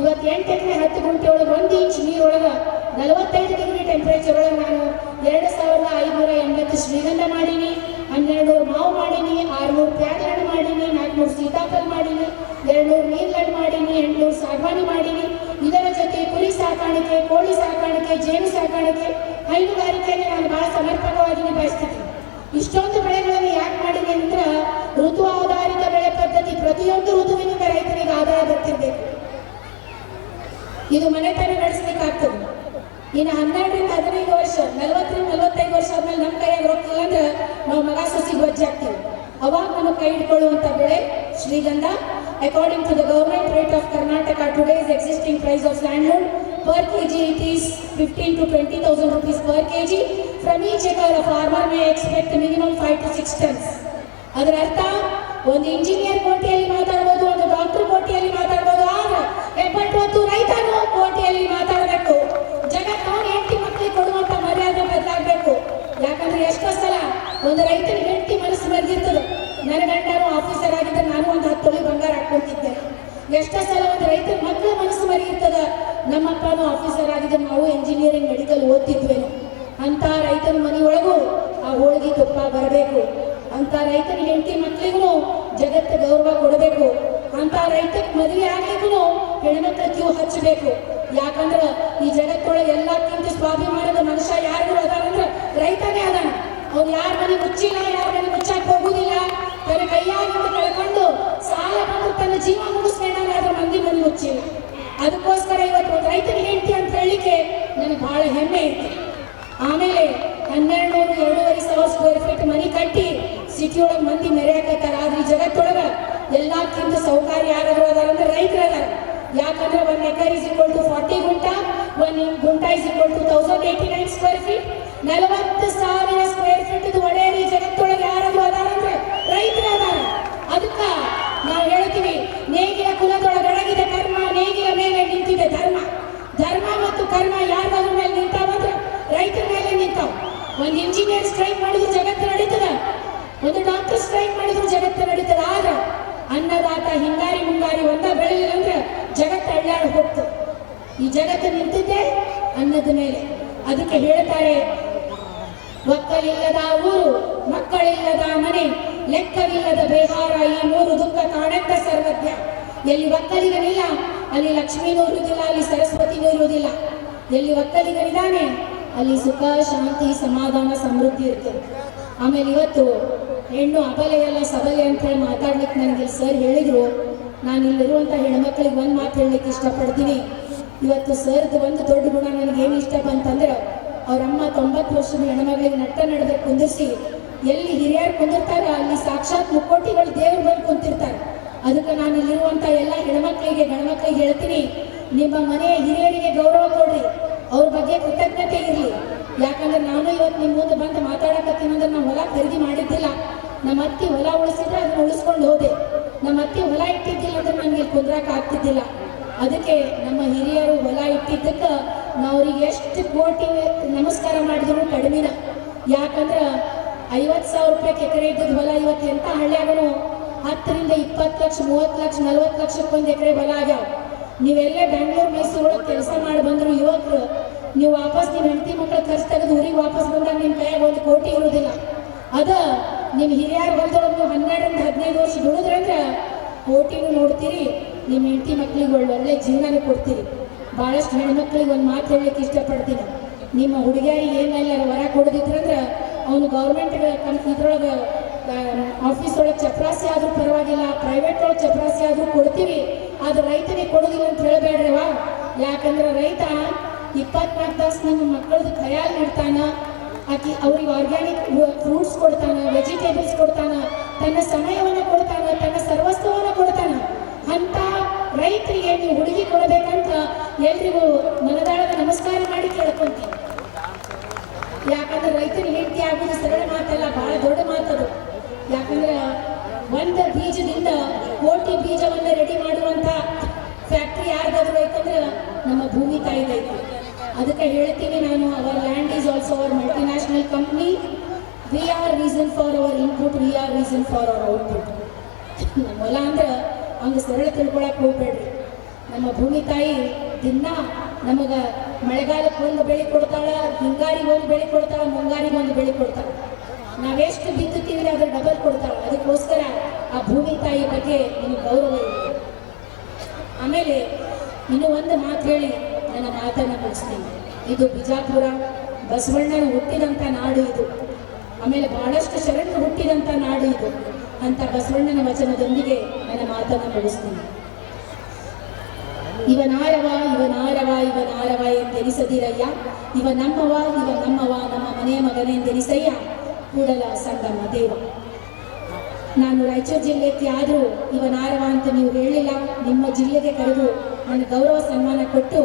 ಇವತ್ತು 8 ಎಕರೆ 10 ಗುಂಟೆ ಒಳಗೆ 1 ಇಂಚ್ ನೀರೊಳಗೆ 45 ಡಿಗ್ರಿ ಟೆಂಪ್ರೇಚರ್ ಒಳಗೆ ನಾನು 2580 ಶ್ರೀಗಂಧ ಮಾಡೀನಿ, 1200 ಮಾವು ಮಾಡೀನಿ, 600 ಪ್ಯಾಡ್ ಹಣ್ಣು ಮಾಡೀನಿ, 400 ಸೀತಾಫಲ ಮಾಡೀನಿ, 200 ನೀರ್ಲಣ್ಣು ಮಾಡೀನಿ, 800 ಸಾಗವಾನಿ ಮಾಡೀನಿ. ಇದರ ಜೊತೆ ಕುರಿ ಸಾಕಾಣಿಕೆ, ಕೋಳಿ ಸಾಕಾಣಿಕೆ, ಜೇನು ಸಾಕಾಣಿಕೆ, ಹೈನುಗಾರಿಕೆಯನ್ನು ನಾನು ಬಹಳ ಸಮರ್ಪಕವಾಗಿ ನಿಭಾಯಿಸ್ತೀನಿ. ಇಷ್ಟೊಂದು ಬೆಳೆಗಳನ್ನು ಯಾಕೆ ಮಾಡೀನಿ ಅಂದ್ರೆ, ಋತು ಆಧಾರಿತ ಬೆಳೆ ಪದ್ಧತಿ. ಪ್ರತಿಯೊಂದು ಋತುವಿನಿಂದ ರೈತರಿಗೆ ಆದಾಯ ಬರ್ತಿರ್ಬೇಕು. ಇದು ಮನೆತನ ನಡೆಸಲಿಕ್ಕೆ ಆಗ್ತದೆ. ಇನ್ನು 12ರಿಂದ 15 ವರ್ಷ, 40ರಿಂದ 45 ವರ್ಷ ಆದ್ಮೇಲೆ ನಮ್ಮ ಕೈಯಾಗ ರೊಕ್ಕಿಲ್ಲ ಅಂದ್ರೆ ನಾವು ಮಗ ಸೊಸಿ ಗೊಜ್ಜಾಗ್ತೀವಿ. ಅವಾಗ ನಮಗೆ ಕೈ ಹಿಡ್ಕೊಳ್ಳುವಂಥ ಬೆಳೆ ಶ್ರೀಗಂಧ. According to the government rate of Karnataka, today's existing price of sandalwood per kg it is 15,000 to 20,000 rupees per kg. From each acre a farmer may expect minimum 5 to 6 tons. ಅದರ ಅರ್ಥ ಒಂದು ಇಂಜಿನಿಯರ್ ಕೋಟಿಯಲ್ಲಿ ಮಾತಾಡ್ಬೋದು, ಒಂದು doctor ಕೋಟಿಯಲ್ಲಿ ಮಾತಾಡ್ಬೋದು, ಆದ್ರೆ ಹೆಬ್ಬಟ್ಟು ರೈತನು ಕೋಟಿಯಲ್ಲಿ ಮಾತಾಡಬೇಕು. ಜಗತ್ತು ಅವನ ಹೆಂಡತಿ ಮಕ್ಕಳಿಗೆ ಕೊಡುವಂತ ಮರ್ಯಾದೆ ಬದಲಾಗಬೇಕು. ಯಾಕಂದ್ರೆ ಎಷ್ಟೋ ಸಲ ಒಂದು ರೈತನ ಹೆಂಡತಿ ಮನಸ್ಸು ಮರೆದಿರ್ತದೆ, ನನ್ನ ಗಂಡನು ಆಫೀಸರ್ ಆಗಿದ್ದರೆ ನಾನು ಒಂದು 10 ತೊಲೆ ಬಂಗಾರ ಹಾಕೊಂತಿದ್ದೆ. ಎಷ್ಟೋ ಸಲ ಒಂದು ರೈತರ ಮಕ್ಕಳ ಮನಸ್ಸು ಮರೆಯಿರ್ತದ, ನಮ್ಮಪ್ಪನೂ ಆಫೀಸರ್ ಆಗಿದ್ದರೆ ನಾವು ಎಂಜಿನಿಯರಿಂಗ್ ಮೆಡಿಕಲ್ ಓದ್ತಿದ್ವೇನು. ಅಂತ ರೈತನ ಮನೆಯೊಳಗೂ ಆ ಹೋಳಿಗೆ ತುಪ್ಪ ಬರಬೇಕು. ಅಂತ ರೈತನ ಹೆಂಡತಿ ಮಕ್ಕಳಿಗೂ ಜಗತ್ತು ಗೌರವ ಕೊಡಬೇಕು. ಅಂತ ರೈತಕ್ಕೆ ಮದುವೆ ಆಗ್ಲಿಕ್ಕೂ ಹೆಣ್ಮಕ್ಳ ಕ್ಯೂ ಹಚ್ಚಬೇಕು. ಯಾಕಂದ್ರೆ ಈ ಜಗತ್ತೊಳಗೆ ಎಲ್ಲಕ್ಕಿಂತ ಸ್ವಾಭಿಮಾನದ ಮನುಷ್ಯ ಯಾರಿಗೂ ಅದಾನಂದ್ರೆ ರೈತನೇ ಅದಾನ. ಅವ್ನು ಯಾರ ಮನೆ ಮುಚ್ಚಿಲ್ಲ, ಯಾರ ಮನೆ ಮುಚ್ಚಾಕ್ ಹೋಗುದಿಲ್ಲ. ತನ್ನ ಕೈಯಾಗಿಂದ ಕಳ್ಕೊಂಡು ಸಾಲ ಬಂದು ತನ್ನ ಜೀವ ಮುಗಿಸ್ಕೊಂಡಾಗ ಅದ್ರ ಮಂದಿ ಮನೆ ಮುಚ್ಚಿಲ್ಲ. ಅದಕ್ಕೋಸ್ಕರ ಇವತ್ತು ಒಂದು ರೈತನ ಹೆಂಡತಿ ಅಂತ ಹೇಳಲಿಕ್ಕೆ ನನಗೆ ಬಹಳ ಹೆಮ್ಮೆ ಐತಿ. ಆಮೇಲೆ 1200 2,500 ಸ್ಕ್ವೇರ್ ಫೀಟ್ ಮನೆ ಕಟ್ಟಿ ಸಿಟಿ ಒಳಗೆ ಮಂದಿ ಮೆರೆಯಾಕತ್ತಾರ. ಆದ್ರೆ ಈ ಜಗತ್ತೊಳಗ ಎಲ್ಲಕ್ಕಿಂತ ಸೌಕರ್ಯ ಯಾರಾದ್ರೂ ಅದಾರಂದ್ರೆ ರೈತರು ಅದಾರ. ಯಾಕಂದ್ರೆ 1 acre is equal to 40 gunta, 1 gunta is equal to 1089 square feet. 40,000 square feet ಒಡೆಯರಿ ಜಗತ್ತೊಳಗೆ ಯಾರಾದ್ರೂ ಅದಾರಂದ್ರೆ ರೈತರು ಅದಾರ. ಅದಕ್ಕ ನಾವು ಹೇಳ್ತೀವಿ, ನೇಗಿಲ ಕುಲದೊಳಗಡಗಿದೆ ಕರ್ಮ, ನೇಗಿಲ ಮೇಲೆ ನಿಂತಿದೆ ಧರ್ಮ. ಧರ್ಮ ಮತ್ತು ಕರ್ಮ ಯಾರ್ದಾದ್ರ ಮೇಲೆ ನಿಂತಾವಂದ್ರೆ ರೈತರ ಮೇಲೆ ನಿಂತಾವ. ಒಂದು ಇಂಜಿನಿಯರ್ ಸ್ಟ್ರೈಕ್ ಮಾಡಿದ್ರು ಜಗತ್ತು ನಡೀತದ, ಒಂದು ಡಾಕ್ಟರ್ ಸ್ಟ್ರೈಕ್ ಮಾಡಿದ್ರು ಜಗತ್ತು ನಡೀತದ. ಆದ್ರೆ ಅನ್ನದಾತ ಹಿಂಗಾರಿ ಮುಂಗಾರಿ ಒಂದ ಬೆಳೆಲಿಲ್ಲ ಅಂದ್ರೆ ಜಗತ್ತು ಅಳ್ಳಾಡಿ ಹೋಗ್ತದೆ. ಈ ಜಗತ್ತು ನಿಂತಿದ್ದೆ ಅನ್ನದ ಮೇಲೆ. ಅದಕ್ಕೆ ಹೇಳ್ತಾರೆ, ಒಕ್ಕಲಿಲ್ಲದ ಊರು, ಮಕ್ಕಳಿಲ್ಲದ ಮನೆ, ಲೆಕ್ಕವಿಲ್ಲದ ಬೇಹಾರ, ಈ 3 ದುಃಖ ಕಾಣೆಂದ ಸರ್ವಜ್ಞ. ಎಲ್ಲಿ ಒಕ್ಕಲಿಗನಿಲ್ಲ ಅಲ್ಲಿ ಲಕ್ಷ್ಮೀನೂ ಇರುವುದಿಲ್ಲ, ಅಲ್ಲಿ ಸರಸ್ವತಿನೂ ಇರುವುದಿಲ್ಲ. ಎಲ್ಲಿ ಒಕ್ಕಲಿಗನಿದ್ದಾನೆ ಅಲ್ಲಿ ಸುಖ, ಶಾಂತಿ, ಸಮಾಧಾನ, ಸಮೃದ್ಧಿ ಇರ್ತದೆ. ಆಮೇಲೆ ಇವತ್ತು ಹೆಣ್ಣು ಅಬಲೆಯಲ್ಲ ಸಬಲೆ ಅಂತ ಹೇಳಿ ಮಾತಾಡ್ಲಿಕ್ಕೆ ನನಗೆ ಸರ್ ಹೇಳಿದ್ರು. ನಾನು ಇಲ್ಲಿರುವಂಥ ಹೆಣ್ಮಕ್ಳಿಗೆ ಒಂದು ಮಾತು ಹೇಳಲಿಕ್ಕೆ ಇಷ್ಟಪಡ್ತೀನಿ. ಇವತ್ತು ಸರ್ದು ಒಂದು ದೊಡ್ಡ ಗುಣ ನನಗೇನು ಇಷ್ಟ ಬಂತಂದ್ರೆ, ಅವರಮ್ಮ 90 ವರ್ಷದ ಹೆಣ್ಮಗಳಿಗೆ ನಟ್ಟ ನಡೆದ ಕುಂದಿರಿಸಿ, ಎಲ್ಲಿ ಹಿರಿಯರು ಕುಂದಿರ್ತಾರ ಅಲ್ಲಿ ಸಾಕ್ಷಾತ್ ಮುಕ್ಕೋಟಿಗಳು ದೇವ್ರು ಬಂದು ಕುಂತಿರ್ತಾರೆ. ಅದಕ್ಕೆ ನಾನು ಇಲ್ಲಿರುವಂಥ ಎಲ್ಲ ಹೆಣ್ಮಕ್ಳಿಗೆ ಗಂಡ್ಮಕ್ಳಿಗೆ ಹೇಳ್ತೀನಿ, ನಿಮ್ಮ ಮನೆಯ ಹಿರಿಯರಿಗೆ ಗೌರವ ಕೊಡ್ರಿ, ಅವ್ರ ಬಗ್ಗೆ ಕೃತಜ್ಞತೆ ಇರಲಿ. ಯಾಕಂದ್ರೆ ನಾನು ಇವತ್ತು ನಿಮ್ಮ ಮುಂದೆ ಬಂದು ಮಾತಾಡಕತ್ತೀನಿ ಅಂದ್ರೆ ನಾವು ಹೊಲ ಖರೀದಿ ಮಾಡಿದ್ದಿಲ್ಲ. ನಮ್ಮ ಅತ್ತಿ ಹೊಲ ಉಳಿಸಿದ್ರೆ ಅದನ್ನ ಉಳಿಸ್ಕೊಂಡು ಹೋದೆ. ನಮ್ಮ ಅತ್ತಿ ಹೊಲ ಇಟ್ಟಿದ್ದಿಲ್ಲ ಅಂದ್ರೆ ನನಗೆ ಕುಂದ್ರಾಕ ಆಗ್ತಿದ್ದಿಲ್ಲ. ಅದಕ್ಕೆ ನಮ್ಮ ಹಿರಿಯರು ಹೊಲ ಇಟ್ಟಿದ್ದಕ್ಕೆ ನಾವು ಅವ್ರಿಗೆ ಎಷ್ಟು ಕೋಟಿ ನಮಸ್ಕಾರ ಮಾಡಿದ್ರು ಕಡಿಮೆನ. ಯಾಕಂದ್ರೆ 50,000 ರೂಪಾಯಿಗೆ ಎಕರೆ ಇದ್ದದ ಹೊಲ ಇವತ್ತು ಎಂಥ ಹಳ್ಳಿಯಾಗನು 10 ರಿಂದ 20 ಲಕ್ಷ, 30 ಲಕ್ಷ, 40 ಲಕ್ಷಕ್ಕೊಂದು ಎಕರೆ ಹೊಲ ಆಗ್ಯಾವ. ನೀವೆಲ್ಲೇ ಬೆಂಗಳೂರು ಮೈಸೂರೊಳಗೆ ಕೆಲಸ ಮಾಡಿ ಬಂದ್ರು ಯುವಕರು, ನೀವು ವಾಪಸ್ ನಿಮ್ಮ ಹೆಂಡತಿ ಮಕ್ಕಳ ಖರ್ಚು ತೆಗೆದು ಊರಿಗೆ ವಾಪಸ್ ಬಂದಾಗ ನಿಮ್ಮ ಕೈಯಾಗ 1 ಕೋಟಿ ಇರುವುದಿಲ್ಲ. ಅದ ನಿಮ್ಮ ಹಿರಿಯರ ಹೊಲದೊಳಗೆ ನೀವು 12 ರಿಂದ 15 ವರ್ಷ ದುಡಿದ್ರಂದ್ರೆ ಕೋಟಿನೂ ನೋಡ್ತೀರಿ, ನಿಮ್ಮ ಹೆಂಡತಿ ಮಕ್ಕಳಿಗೆ ಒಳ್ಳೆ ಜೀವನನೂ ಕೊಡ್ತೀರಿ. ಭಾಳಷ್ಟು ಹೆಣ್ಮಕ್ಳಿಗೆ ಒಂದು ಮಾತು ಹೇಳಲಿಕ್ಕೆ ಇಷ್ಟಪಡ್ತೀನಿ, ನಿಮ್ಮ ಹುಡುಗಿಯರಿಗೆ ಏನೆಲ್ಲ ವರ ಕೊಡೋದಿದ್ರಂದ್ರೆ ಅವನು ಗೌರ್ಮೆಂಟ್ ಇದ್ರೊಳಗೆ ಆಫೀಸ್ ಒಳಗೆ ಚಪರಾಸಿ ಆದರೂ ಪರವಾಗಿಲ್ಲ, ಪ್ರೈವೇಟ್ ಒಳಗೆ ಚಪರಾಸಿ ಆದರೂ ಕೊಡ್ತೀವಿ, ಆದ್ರೆ ರೈತನಿಗೆ ಕೊಡೋದಿಲ್ಲ ಅಂತ ಹೇಳಬೇಡ್ರವಾ. ಯಾಕಂದ್ರೆ ರೈತ 24 ತಾಸು ನಮ್ಮ ಮಕ್ಕಳದ್ದು ಖಯಾಲ್ ಇಡ್ತಾನ, ಅವ್ರಿಗೆ ಆರ್ಗ್ಯಾನಿಕ್ ಫ್ರೂಟ್ಸ್ ಕೊಡ್ತಾನ, ವೆಜಿಟೇಬಲ್ಸ್ ಕೊಡ್ತಾನ, ತನ್ನ ಸಮಯವನ್ನು ಕೊಡ್ತಾನ, ತನ್ನ ಸರ್ವಸ್ವವನ್ನು ಕೊಡ್ತಾನ. ಅಂತ ರೈತರಿಗೆ ನೀವು ಹುಡುಗಿ ಕೊಡಬೇಕಂತ ಎಲ್ರಿಗೂ ಮನದಾಳದ ನಮಸ್ಕಾರ ಮಾಡಿ ಕೇಳ್ಕೊಂತೀನಿ. ಯಾಕಂದ್ರೆ ರೈತನ ಹೆಂಡತಿ ಆಗೋದು ಸರಳ ಮಾತಲ್ಲ, ಬಹಳ ದೊಡ್ಡ ಮಾತದು. ಯಾಕಂದ್ರೆ ಒಂದು ಬೀಜದಿಂದ ಕೋಟಿ ಬೀಜವನ್ನು ರೆಡಿ ಮಾಡುವಂತ ಫ್ಯಾಕ್ಟ್ರಿ ಯಾರ್ದಾದ್ರು ಐತಂದ್ರೆ ನಮ್ಮ ಭೂಮಿ ತಾಯಿದೈತಿ. ಅದಕ್ಕೆ ಹೇಳ್ತೀನಿ ನಾನು, hour land is also our multinational company. We are reason for our input, we are reason for our output. ನಮ್ಮ ಹೊಲ ಅಂದ್ರೆ ಹಂಗೆ ಸರಳ ತಿಳ್ಕೊಳಕ್ಕೆ ಹೋಗ್ಬೇಡ್ರಿ. ನಮ್ಮ ಭೂಮಿ ತಾಯಿ ದಿನ ನಮಗೆ ಮಳೆಗಾಲಕ್ಕೆ ಒಂದು ಬೆಳೆ ಕೊಡ್ತಾಳ, ಹಿಂಗಾರಿಗೆ ಒಂದು ಬೆಳೆ ಕೊಡ್ತಾಳ, ಮುಂಗಾರಿಗೆ ಒಂದು ಬೆಳೆ ಕೊಡ್ತಾಳ. ನಾವೆಷ್ಟು ಬಿತ್ತುತ್ತೀವಿ ಅದ್ರ ಡಬಲ್ ಕೊಡ್ತಾಳ. ಅದಕ್ಕೋಸ್ಕರ ಆ ಭೂಮಿ ತಾಯಿ ಬಗ್ಗೆ ನಿಮಗೆ ಗೌರವ ಇದೆ. ಆಮೇಲೆ ಇನ್ನು ಒಂದು ಮಾತು ಹೇಳಿ ನನ್ನ ಮಾತನ್ನು ಮುಗಿಸ್ತೀನಿ. ಇದು ಬಿಜಾಪುರ, ಬಸವಣ್ಣನ ಹುಟ್ಟಿದಂಥ ನಾಡು ಇದು. ಆಮೇಲೆ ಬಹಳಷ್ಟು ಶರಣರು ಹುಟ್ಟಿದಂಥ ನಾಡು ಇದು. ಅಂತ ಬಸವಣ್ಣನ ವಚನದೊಂದಿಗೆ ನನ್ನ ಮಾತನ್ನು ಮುಗಿಸ್ತೀನಿ. ಇವನಾರವ ಇವನಾರವ ಇವನಾರವ ಎಂದೆನಿಸದಿರಯ್ಯ, ಇವ ನಮ್ಮವ ಇವ ನಮ್ಮವ ನಮ್ಮ ಮನೆಯ ಮಗನೆಂದೆನಿಸಯ್ಯ, ಕೂಡಲ ಸಂಗಮ ದೇವ. ನಾನು ರಾಯಚೂರು ಜಿಲ್ಲೆಗೆ ಆದರೂ ಇವನಾರವ ಅಂತ ನೀವು ಹೇಳಿಲ್ಲ, ನಿಮ್ಮ ಜಿಲ್ಲೆಗೆ ಕರೆದು ನನ್ನ ಗೌರವ ಸನ್ಮಾನ ಕೊಟ್ಟು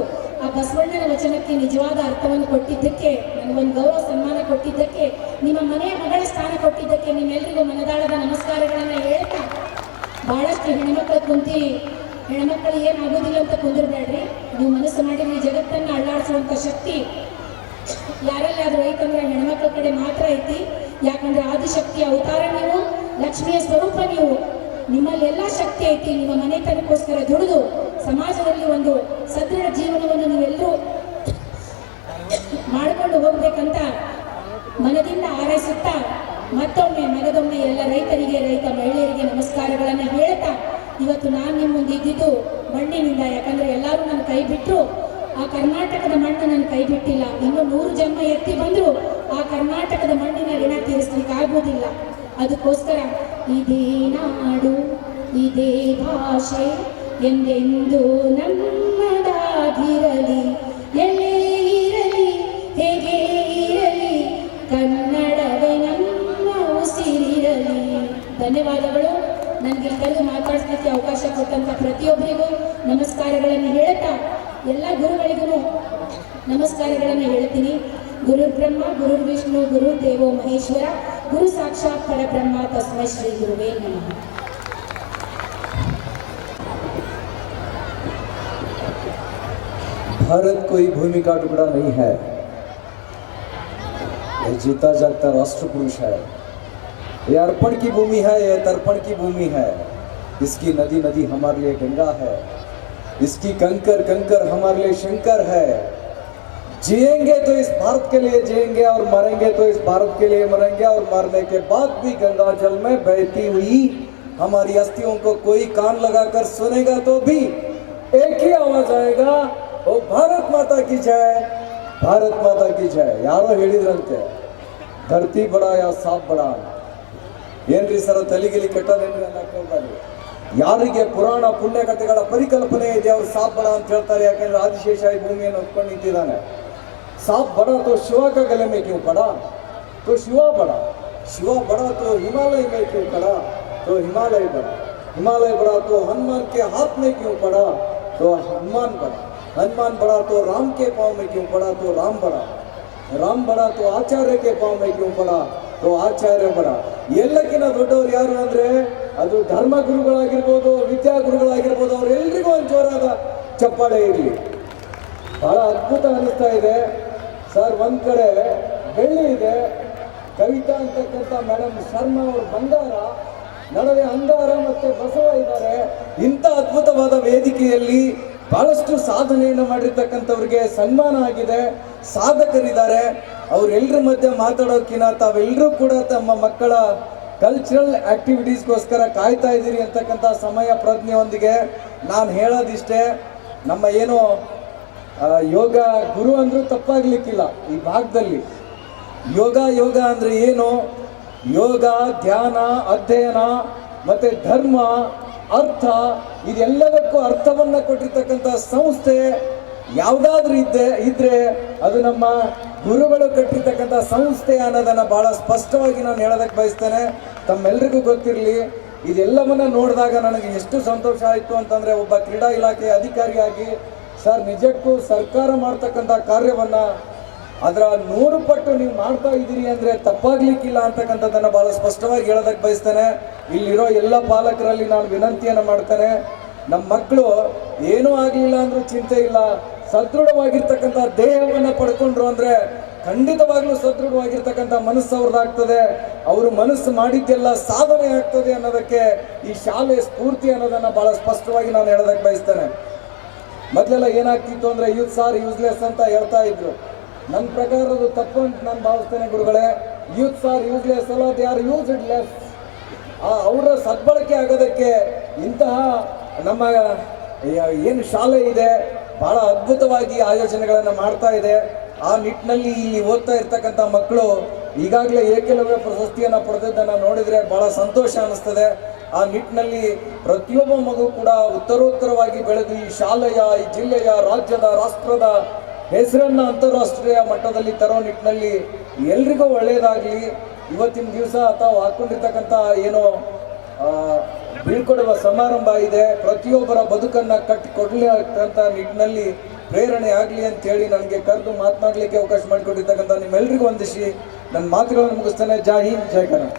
ಆ ಬಸವಣ್ಣನ ವಚನಕ್ಕೆ ನಿಜವಾದ ಅರ್ಥವನ್ನು ಕೊಟ್ಟಿದ್ದಕ್ಕೆ, ನನಗೊಂದು ಗೌರವ ಸನ್ಮಾನ ಕೊಟ್ಟಿದ್ದಕ್ಕೆ, ನಿಮ್ಮ ಮನೆಯ ಮಗಳ ಸ್ಥಾನ ಕೊಟ್ಟಿದ್ದಕ್ಕೆ ನಿಮ್ಮೆಲ್ಲರಿಗೂ ಮನದಾಳದ ನಮಸ್ಕಾರಗಳನ್ನು ಹೇಳ್ತಾ, ಬಹಳಷ್ಟು ಹೆಣ್ಮಕ್ಳು ಕುಂತಿ ಹೆಣ್ಮಕ್ಳು ಏನಾಗೋದಿಲ್ಲ ಅಂತ ಕುಂದಿರ್ಬೇಡ್ರಿ. ನೀವು ಮನಸ್ಸು ಮಾಡಿದ್ರೆ ಈ ಜಗತ್ತನ್ನು ಅಳ್ಳಾಡಿಸುವಂಥ ಶಕ್ತಿ ಯಾರಲ್ಲಾದ್ರೂ ಐತಂದ್ರೆ ಹೆಣ್ಮಕ್ಳ ಕಡೆ ಮಾತ್ರ ಐತಿ. ಯಾಕಂದ್ರೆ ಆದಿಶಕ್ತಿಯ ಅವತಾರ ನೀವು, ಲಕ್ಷ್ಮಿಯ ಸ್ವರೂಪ ನೀವು. ನಿಮ್ಮಲ್ಲಿ ಎಲ್ಲ ಶಕ್ತಿ ಐತಿ. ನಿಮ್ಮ ಮನೆತನಕ್ಕೋಸ್ಕರ ದುಡಿದು ಸಮಾಜದಲ್ಲಿ ಒಂದು ಸದೃಢ ಜೀವನವನ್ನು ನೀವೆಲ್ಲರೂ ಮಾಡಿಕೊಂಡು ಹೋಗ್ಬೇಕಂತ ಮನದಿಂದ ಹಾರೈಸುತ್ತಾ, ಮತ್ತೊಮ್ಮೆ ಮಗದೊಮ್ಮೆ ಎಲ್ಲ ರೈತರಿಗೆ, ರೈತ ಮಹಿಳೆಯರಿಗೆ ನಮಸ್ಕಾರಗಳನ್ನು ಹೇಳ್ತಾ, ಇವತ್ತು ನಾನು ನಿಮ್ಮ ಮುಂದೆ ಇದ್ದಿದ್ದು ಮಣ್ಣಿನಿಂದ. ಯಾಕಂದ್ರೆ ಎಲ್ಲರೂ ನನ್ನ ಕೈ ಬಿಟ್ಟರು, ಆ ಕರ್ನಾಟಕದ ಮಣ್ಣು ನನ್ನ ಕೈ ಬಿಟ್ಟಿಲ್ಲ. ಇನ್ನು 100 ಜನ್ಮ ಎತ್ತಿ ಬಂದರೂ ಆ ಕರ್ನಾಟಕದ ಮಣ್ಣಿನ ಋಣ ತೀರಿಸ್ಲಿಕ್ಕೆ ಆಗುವುದಿಲ್ಲ. ಅದಕ್ಕೋಸ್ಕರ ಇದೇ ನಾಡು ಇದೇ ಭಾಷೆ ಎಂದೆಂದು ನಮ್ಮದಾಗಿರಲಿ, ಎಲ್ಲೇ ಇರಲಿ ಹೇಗೆ ಇರಲಿ, ಕನ್ನಡವೇ ನಮ್ಮ ಉಸಿರಿರಲಿ. ಧನ್ಯವಾದಗಳು. ನನಗೆ ಕರೆದು ಮಾತಾಡ್ಸಲಿಕ್ಕೆ ಅವಕಾಶ ಕೊಟ್ಟಂತ ಪ್ರತಿಯೊಬ್ಬರಿಗೂ ನಮಸ್ಕಾರಗಳನ್ನು ಹೇಳ್ತಾ, ಎಲ್ಲ ಗುರುಗಳಿಗೂ ನಮಸ್ಕಾರಗಳನ್ನು ಹೇಳ್ತೀನಿ. ಗುರು ಬ್ರಹ್ಮ, ಗುರು ವಿಷ್ಣು, ಗುರು ದೇವೋ ಮಹೇಶ್ವರ, गुरु साक्षात परब्रह्म तस्मै श्री गुरुवे नमः। भारत कोई भूमि का टुकड़ा नहीं है, यह जीता जागता राष्ट्र पुरुष है। यह अर्पण की भूमि है, यह तर्पण की भूमि है। इसकी नदी नदी हमारे लिए गंगा है, इसकी कंकर कंकर हमारे लिए शंकर है। जिएंगे तो इस भारत के लिए जिएंगे और मरेंगे तो इस भारत के लिए मरेंगे, और मरने के बाद भी गंगा जल में बहती हुई हमारी अस्थियों को कोई कान लगाकर सुनेगा तो भी एक ही आवाज आएगा, ओ भारत माता की जय, भारत माता की जय। ಯಾರೋ ಹೇಳಿದ್ರಂತೆ, ಧರ್ತಿ ಬಡ ಯಾ ಸಾಪ್ ಬಡ. ಏನ್ರಿ ಸರ ತಲೆಗಿಲಿ ಕೆಟ್ಟದೇನ್ರಿ ಅನ್ನೋದು. ಯಾರಿಗೆ ಪುರಾಣ ಪುಣ್ಯ ಕಥೆಗಳ ಪರಿಕಲ್ಪನೆ ಇದೆ ಅವ್ರು ಸಾಪ್ ಬಡ ಅಂತ ಹೇಳ್ತಾರೆ. ಯಾಕೆಂದ್ರೆ ಆದಿಶೇಷ ಈ ಭೂಮಿಯನ್ನು ಹೊತ್ಕೊಂಡು ನಿಂತಿದ್ದಾನೆ. साफ बड़ा तो शिवा का गले में क्यों पड़ा, तो शिवा बड़ा, शिवा बड़ा तो हिमालय में क्यों पड़ा, तो हिमालय बड़ा, हिमालय बड़ा तो हनुमान के हाथ में क्यों पड़ा, तो हनुमान बड़ा, हनुमान बड़ा तो राम के पाँव में क्यों पड़ा, तो राम बड़ा, राम बड़ा तो आचार्य के पाँव में क्यों पड़ा, तो आचार्य बड़ा. ಎಲ್ಲಕ್ಕಿಂತ ದೊಡ್ಡವರು ಯಾರು ಅಂದ್ರೆ ಅದು ಧರ್ಮ ಗುರುಗಳಾಗಿರ್ಬೋದು, ವಿದ್ಯಾ ಗುರುಗಳಾಗಿರ್ಬೋದು, ಅವರೆಲ್ಲರಿಗೂ ಒಂದು ಜೋರಾದ ಚಪ್ಪಾಳೆ ಇರಲಿ. ಬಹಳ ಅದ್ಭುತ ಅನಿಸ್ತಾ ಇದೆ ಸರ್. ಒಂದ್ ಕಡೆ ಬೆಳ್ಳಿ ಇದೆ, ಕವಿತಾ ಅಂತಕ್ಕಂಥ ಮೇಡಮ್ ಶರ್ಮಾ ಅವರು ಬಂಗಾರ, ನಡುವೆ ಅಂಗಾರ ಮತ್ತೆ ಬಸವ ಇದ್ದಾರೆ. ಇಂಥ ಅದ್ಭುತವಾದ ವೇದಿಕೆಯಲ್ಲಿ ಬಹಳಷ್ಟು ಸಾಧನೆಯನ್ನು ಮಾಡಿರ್ತಕ್ಕಂಥವ್ರಿಗೆ ಸನ್ಮಾನ ಆಗಿದೆ, ಸಾಧಕರಿದ್ದಾರೆ. ಅವರೆಲ್ಲರ ಮಧ್ಯೆ ಮಾತಾಡೋಕ್ಕಿಂತ ತಾವೆಲ್ಲರೂ ಕೂಡ ತಮ್ಮ ಮಕ್ಕಳ ಕಲ್ಚರಲ್ ಆಕ್ಟಿವಿಟೀಸ್ಗೋಸ್ಕರ ಕಾಯ್ತಾ ಇದ್ದೀರಿ ಅಂತಕ್ಕಂಥ ಸಮಯ ಪ್ರಜ್ಞೆಯೊಂದಿಗೆ ನಾನು ಹೇಳೋದಿಷ್ಟೇ. ನಮ್ಮ ಏನು ಯೋಗ ಗುರು ಅಂದ್ರೂ ತಪ್ಪಾಗ್ಲಿಕ್ಕಿಲ್ಲ. ಈ ಭಾಗದಲ್ಲಿ ಯೋಗ ಯೋಗ ಅಂದ್ರೆ ಏನು, ಯೋಗ ಧ್ಯಾನ ಅಧ್ಯಯನ ಮತ್ತೆ ಧರ್ಮ ಅರ್ಥ, ಇದೆಲ್ಲದಕ್ಕೂ ಅರ್ಥವನ್ನ ಕೊಟ್ಟಿರ್ತಕ್ಕಂಥ ಸಂಸ್ಥೆ ಯಾವುದಾದ್ರೂ ಇದ್ರೆ ಅದು ನಮ್ಮ ಗುರುಗಳು ಕಟ್ಟಿರ್ತಕ್ಕಂಥ ಸಂಸ್ಥೆ ಅನ್ನೋದನ್ನ ಬಹಳ ಸ್ಪಷ್ಟವಾಗಿ ನಾನು ಹೇಳೋದಕ್ಕೆ ಬಯಸ್ತೇನೆ. ತಮ್ಮೆಲ್ಲರಿಗೂ ಗೊತ್ತಿರಲಿ. ಇದೆಲ್ಲವನ್ನ ನೋಡಿದಾಗ ನನಗೆ ಎಷ್ಟು ಸಂತೋಷ ಆಯಿತು ಅಂತಂದ್ರೆ, ಒಬ್ಬ ಕ್ರೀಡಾ ಇಲಾಖೆಯ ಅಧಿಕಾರಿಯಾಗಿ ಸರ್ ನಿಜಕ್ಕೂ ಸರ್ಕಾರ ಮಾಡ್ತಕ್ಕಂಥ ಕಾರ್ಯವನ್ನ ಅದರ 100 ಪಟ್ಟು ನೀವು ಮಾಡ್ತಾ ಇದ್ದೀರಿ ಅಂದ್ರೆ ತಪ್ಪಾಗ್ಲಿಕ್ಕಿಲ್ಲ ಅಂತಕ್ಕಂಥದ್ದನ್ನ ಬಹಳ ಸ್ಪಷ್ಟವಾಗಿ ಹೇಳೋದಕ್ಕೆ ಬಯಸ್ತೇನೆ. ಇಲ್ಲಿರೋ ಎಲ್ಲ ಪಾಲಕರಲ್ಲಿ ನಾನು ವಿನಂತಿಯನ್ನು ಮಾಡ್ತೇನೆ, ನಮ್ಮ ಮಕ್ಕಳು ಏನೂ ಆಗಲಿಲ್ಲ ಅಂದ್ರೂ ಚಿಂತೆ ಇಲ್ಲ, ಸದೃಢವಾಗಿರ್ತಕ್ಕಂಥ ದೇಹವನ್ನು ಪಡ್ಕೊಂಡ್ರು ಅಂದ್ರೆ ಖಂಡಿತವಾಗ್ಲೂ ಸದೃಢವಾಗಿರ್ತಕ್ಕಂಥ ಮನಸ್ಸು ಅವ್ರದ್ದಾಗ್ತದೆ. ಅವರು ಮನಸ್ಸು ಮಾಡಿದ್ದೆಲ್ಲ ಸಾಧನೆ ಆಗ್ತದೆ ಅನ್ನೋದಕ್ಕೆ ಈ ಶಾಲೆ ಸ್ಫೂರ್ತಿ ಅನ್ನೋದನ್ನ ಬಹಳ ಸ್ಪಷ್ಟವಾಗಿ ನಾನು ಹೇಳೋದಕ್ಕೆ ಬಯಸ್ತೇನೆ. ಮೊದಲೆಲ್ಲ ಏನಾಗ್ತಿತ್ತು ಅಂದ್ರೆ ಯೂತ್ಸ್ ಆರ್ ಯೂಸ್ಲೆಸ್ ಅಂತ ಹೇಳ್ತಾ ಇದ್ರು. ನನ್ನ ಪ್ರಕಾರ ಅದು ತಪ್ಪು ಅಂತ ನಾನು ಭಾವಿಸ್ತೇನೆ ಗುರುಗಳೇ. ಯೂತ್ಸ್ ಆರ್ ಯೂಸ್ಲೆಸ್ ಅಲ್ಲ, ದೇ ಆರ್ ಯೂಸ್ಡ್ ಲೆಸ್. ಅವರ ಸದ್ಬಳಕೆ ಆಗೋದಕ್ಕೆ ಇಂತಹ ನಮ್ಮ ಏನು ಶಾಲೆ ಇದೆ ಬಹಳ ಅದ್ಭುತವಾಗಿ ಆಯೋಜನೆಗಳನ್ನು ಮಾಡ್ತಾ ಇದೆ. ಆ ನಿಟ್ಟಿನಲ್ಲಿ ಇಲ್ಲಿ ಓದ್ತಾ ಇರ್ತಕ್ಕಂಥ ಮಕ್ಕಳು ಈಗಾಗಲೇ ಏಕಲವ್ಯ ಪ್ರಶಸ್ತಿಯನ್ನು ಪಡೆದದ್ದನ್ನು ನೋಡಿದರೆ ಬಹಳ ಸಂತೋಷ ಅನ್ನಿಸ್ತದೆ. ಆ ನಿಟ್ಟಿನಲ್ಲಿ ಪ್ರತಿಯೊಬ್ಬ ಮಗು ಕೂಡ ಉತ್ತರೋತ್ತರವಾಗಿ ಬೆಳೆದು ಈ ಶಾಲೆಯ, ಈ ಜಿಲ್ಲೆಯ, ರಾಜ್ಯದ, ರಾಷ್ಟ್ರದ ಹೆಸರನ್ನು ಅಂತಾರಾಷ್ಟ್ರೀಯ ಮಟ್ಟದಲ್ಲಿ ತರೋ ನಿಟ್ಟಿನಲ್ಲಿ ಎಲ್ರಿಗೂ ಒಳ್ಳೆಯದಾಗಲಿ. ಇವತ್ತಿನ ದಿವಸ ತಾವು ಹಾಕೊಂಡಿರ್ತಕ್ಕಂಥ ಏನೋ ಬೀಳ್ಕೊಡುವ ಸಮಾರಂಭ ಇದೆ, ಪ್ರತಿಯೊಬ್ಬರ ಬದುಕನ್ನು ಕಟ್ಟಿಕೊಡ್ಲಿಕ್ಕಂಥ ನಿಟ್ಟಿನಲ್ಲಿ ಪ್ರೇರಣೆ ಆಗಲಿ ಅಂತೇಳಿ ನನಗೆ ಕರೆದು ಮಾತನಾಡಲಿಕ್ಕೆ ಅವಕಾಶ ಮಾಡಿಕೊಟ್ಟಿರ್ತಕ್ಕಂಥ ನಿಮ್ಮೆಲ್ಲರಿಗೂ ವಂದಿಸಿ ನನ್ನ ಮಾತುಗಳನ್ನು ಮುಗಿಸ್ತೇನೆ. ಜೈ ಹಿಂದ್, ಜೈ ಕನ್ನಡ.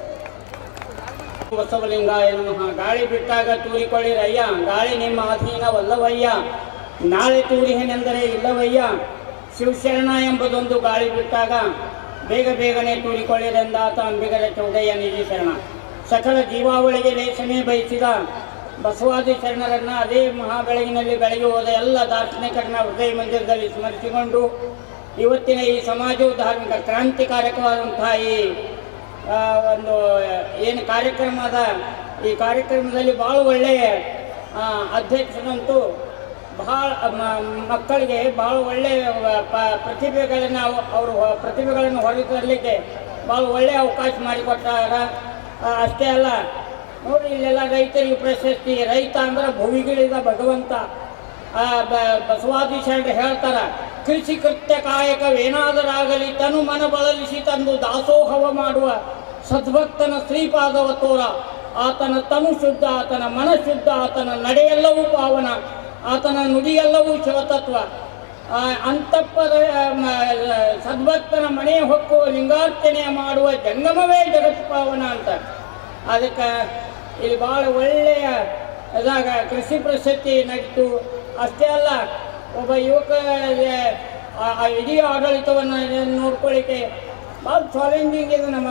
ಬಸವಲಿಂಗಾಯ ನಮಃ. ಗಾಳಿ ಬಿಟ್ಟಾಗ ತೂರಿಕೊಳ್ಳಿರಯ್ಯ, ಗಾಳಿ ನಿಮ್ಮ ಅಧೀನವಲ್ಲವಯ್ಯ, ನಾಳೆ ತೂರಿಹೆನೆಂದರೆ ಇಲ್ಲವಯ್ಯ, ಶಿವಶರಣ ಎಂಬುದೊಂದು ಗಾಳಿ ಬಿಟ್ಟಾಗ ಬೇಗ ಬೇಗನೆ ತೂರಿಕೊಳ್ಳಿರೆಂದಾತ ಅಂಬಿಗರ ಚೌಡಯ್ಯ ನಿಜ ಶರಣ. ಸಕಲ ಜೀವಾವಳಿಗೆ ಲೇಸಮೇ ಬಯಸಿದ ಬಸವಾದಿ ಶರಣರನ್ನು ಅದೇ ಮಹಾಬೆಳಗಿನಲ್ಲಿ ಬೆಳಗ್ಗೆ ಹೋದ ಎಲ್ಲ ದಾರ್ಶನಿಕರನ್ನ ಹೃದಯ ಮಂದಿರದಲ್ಲಿ ಸ್ಮರಿಸಿಕೊಂಡು ಇವತ್ತಿನ ಈ ಸಮಾಜವು ಧಾರ್ಮಿಕ ಕ್ರಾಂತಿಕಾರಕವಾದಂತಹ ಈ ಒಂದು ಏನು ಕಾರ್ಯಕ್ರಮ ಅದ, ಈ ಕಾರ್ಯಕ್ರಮದಲ್ಲಿ ಭಾಳ ಒಳ್ಳೆಯ ಅಧ್ಯಕ್ಷರಂತೂ ಭಾಳ ಮಕ್ಕಳಿಗೆ ಭಾಳ ಒಳ್ಳೆಯ ಪ್ರತಿಭೆಗಳನ್ನು ಅವರು ಪ್ರತಿಭೆಗಳನ್ನು ಹೊರತರಲಿಕ್ಕೆ ಭಾಳ ಒಳ್ಳೆಯ ಅವಕಾಶ ಮಾಡಿಕೊಟ್ಟಾರ. ಅಷ್ಟೇ ಅಲ್ಲ, ನೋಡಿ ಇಲ್ಲೆಲ್ಲ ರೈತರಿಗೆ ಪ್ರಶಸ್ತಿ. ರೈತ ಅಂದ್ರೆ ಭುವಿಗಿಳಿದ ಭಗವಂತ. ಬಸವಾದಿ ಶರಣರು ಹೇಳ್ತಾರ, ಕೃಷಿ ಕೃತ್ಯ ಕಾಯಕವೇನಾದರಾಗಲಿ ತನು ಮನ ಬಳಲಿಸಿ ತಂದು ದಾಸೋಹವ ಮಾಡುವ ಸದ್ಭಕ್ತನ ಶ್ರೀಪಾದವ ತೋರ. ಆತನ ತನು ಶುದ್ಧ, ಆತನ ಮನ ಶುದ್ಧ, ಆತನ ನಡೆಯೆಲ್ಲವೂ ಪಾವನ, ಆತನ ನುಡಿಯೆಲ್ಲವೂ ಶಿವತತ್ವ. ಅಂತಪ್ಪದ ಸದ್ಭಕ್ತನ ಮನೆ ಹೊಕ್ಕುವ ಲಿಂಗಾರ್ಚನೆ ಮಾಡುವ ಜಂಗಮವೇ ಜಗತ್ ಪಾವನ ಅಂತ. ಅದಕ್ಕೆ ಇಲ್ಲಿ ಭಾಳ ಒಳ್ಳೆಯ ಇದಾಗ ಕೃಷಿ ಪ್ರಶಸ್ತಿ ನಡೀತು. ಅಷ್ಟೇ ಅಲ್ಲ, ಒಬ್ಬ ಯುವಕ ಇಡೀ ಆಡಳಿತವನ್ನು ನೋಡ್ಕೊಳ್ಳಿಕ್ಕೆ ಭಾಳ ಚಾಲೆಂಜಿಂಗ್ ಇದೆ. ನಮ್ಮ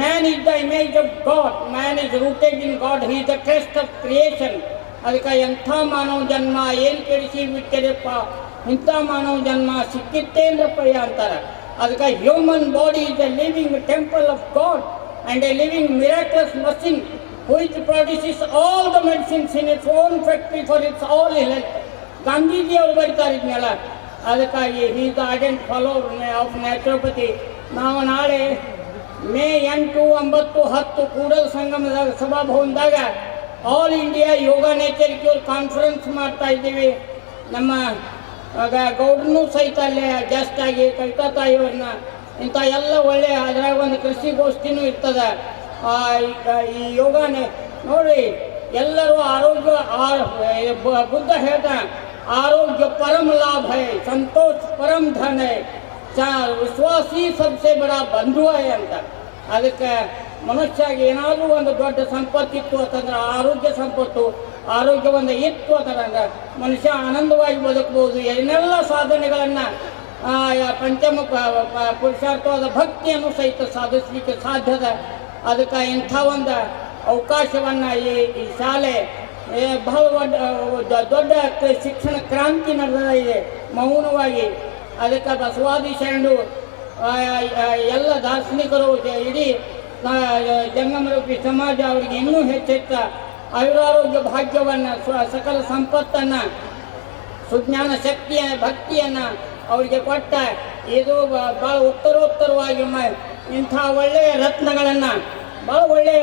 man is the image of god, man is rooted in god, he is the crest of creation. ಅದಕ್ಕೆ ಎಂಥ ಮಾನವ ಜನ್ಮ ಏನು ಕೆಡಿಸಿ ಬಿಟ್ಟರಪ್ಪ, ಇಂಥ ಮಾನವ ಜನ್ಮ ಸಿಕ್ಕಿತ್ತೇನ್ರಪ್ಪಯ್ಯ ಅಂತಾರೆ. ಅದಕ್ಕೆ human body is A living temple of god and a living miraculous machine which produces all the medicines in its own factory for its all health. Gandhiji ಅವರು ಬರೀತಾರೆ ಇದನ್ನೆಲ್ಲ. ಅದಕ್ಕಾಗಿ he is the ardent follower of naturopathy. ನಾವು ನಾಳೆ ಮೇ 8, 9, 10 ಕೂಡಲ ಸಂಗಮದಾಗ ಸಭಾಭವನದಾಗ all India ಯೋಗ nature cure conference ಮಾಡ್ತಾ ಇದ್ದೀವಿ. ನಮ್ಮ ಗೌಡ್ರನ್ನೂ ಸಹಿತ ಅಲ್ಲೇ ಜಾಸ್ತಿ ಆಗಿ ಕವಿತಾ ತಾಯಿಯವ್ರನ್ನ ಇಂಥ ಎಲ್ಲ ಒಳ್ಳೆಯ ಅದ್ರಾಗ ಒಂದು ಕೃಷಿಗೋಷ್ಠಿನೂ ಇರ್ತದೆ. ಈ ಯೋಗನೇ ನೋಡಿ, ಎಲ್ಲರೂ ಆರೋಗ್ಯ ಬುದ್ಧ ಹೇಳ್ತಾನೆ, ಆರೋಗ್ಯ ಪರಮ ಲಾಭ ಹೈ, ಸಂತೋಷ ಪರಮ ಧನ ಹೈ, ವಿಶ್ವಾಸಿ ಸಬ್ಸೆ ಬಡ ಬಂಧು ಹೈ ಅಂತ. ಅದಕ್ಕೆ ಮನುಷ್ಯಾಗ ಏನಾದರೂ ಒಂದು ದೊಡ್ಡ ಸಂಪತ್ತಿತ್ತು ಅಂತಂದ್ರೆ ಆರೋಗ್ಯ ಸಂಪತ್ತು. ಆರೋಗ್ಯ ಒಂದು ಇತ್ತು ಅಂತಂದ್ರೆ ಮನುಷ್ಯ ಆನಂದವಾಗಿ ಬದುಕಬಹುದು. ಏನೆಲ್ಲ ಸಾಧನೆಗಳನ್ನು ಪಂಚಮ ಪುರುಷಾರ್ಥವಾದ ಭಕ್ತಿಯನ್ನು ಸಹಿತ ಸಾಧಿಸಲಿಕ್ಕೆ ಸಾಧ್ಯದ. ಅದಕ್ಕೆ ಇಂಥ ಒಂದು ಅವಕಾಶವನ್ನು ಈ ಶಾಲೆ ಬಹಳ ದೊಡ್ಡ ಶಿಕ್ಷಣ ಕ್ರಾಂತಿ ನಡೆದ ಇದೆ ಮೌನವಾಗಿ. ಅದಕ್ಕೆ ಬಸವಾದಿ ಶರಣರು ಎಲ್ಲ ದಾರ್ಶನಿಕರು ಇಡೀ ಜಂಗಮರೂಪಿ ಸಮಾಜ ಅವರಿಗೆ ಇನ್ನೂ ಹೆಚ್ಚೆಚ್ಚ ಆಯುರಾರೋಗ್ಯ ಭಾಗ್ಯವನ್ನು, ಸಕಲ ಸಂಪತ್ತನ್ನು, ಸುಜ್ಞಾನ ಶಕ್ತಿಯ ಭಕ್ತಿಯನ್ನು ಅವರಿಗೆ ಕೊಟ್ಟ. ಇದು ಭಾಳ ಉತ್ತರೋತ್ತರವಾಗಿ ಇಂಥ ಒಳ್ಳೆಯ ರತ್ನಗಳನ್ನು, ಭಾಳ ಒಳ್ಳೆಯ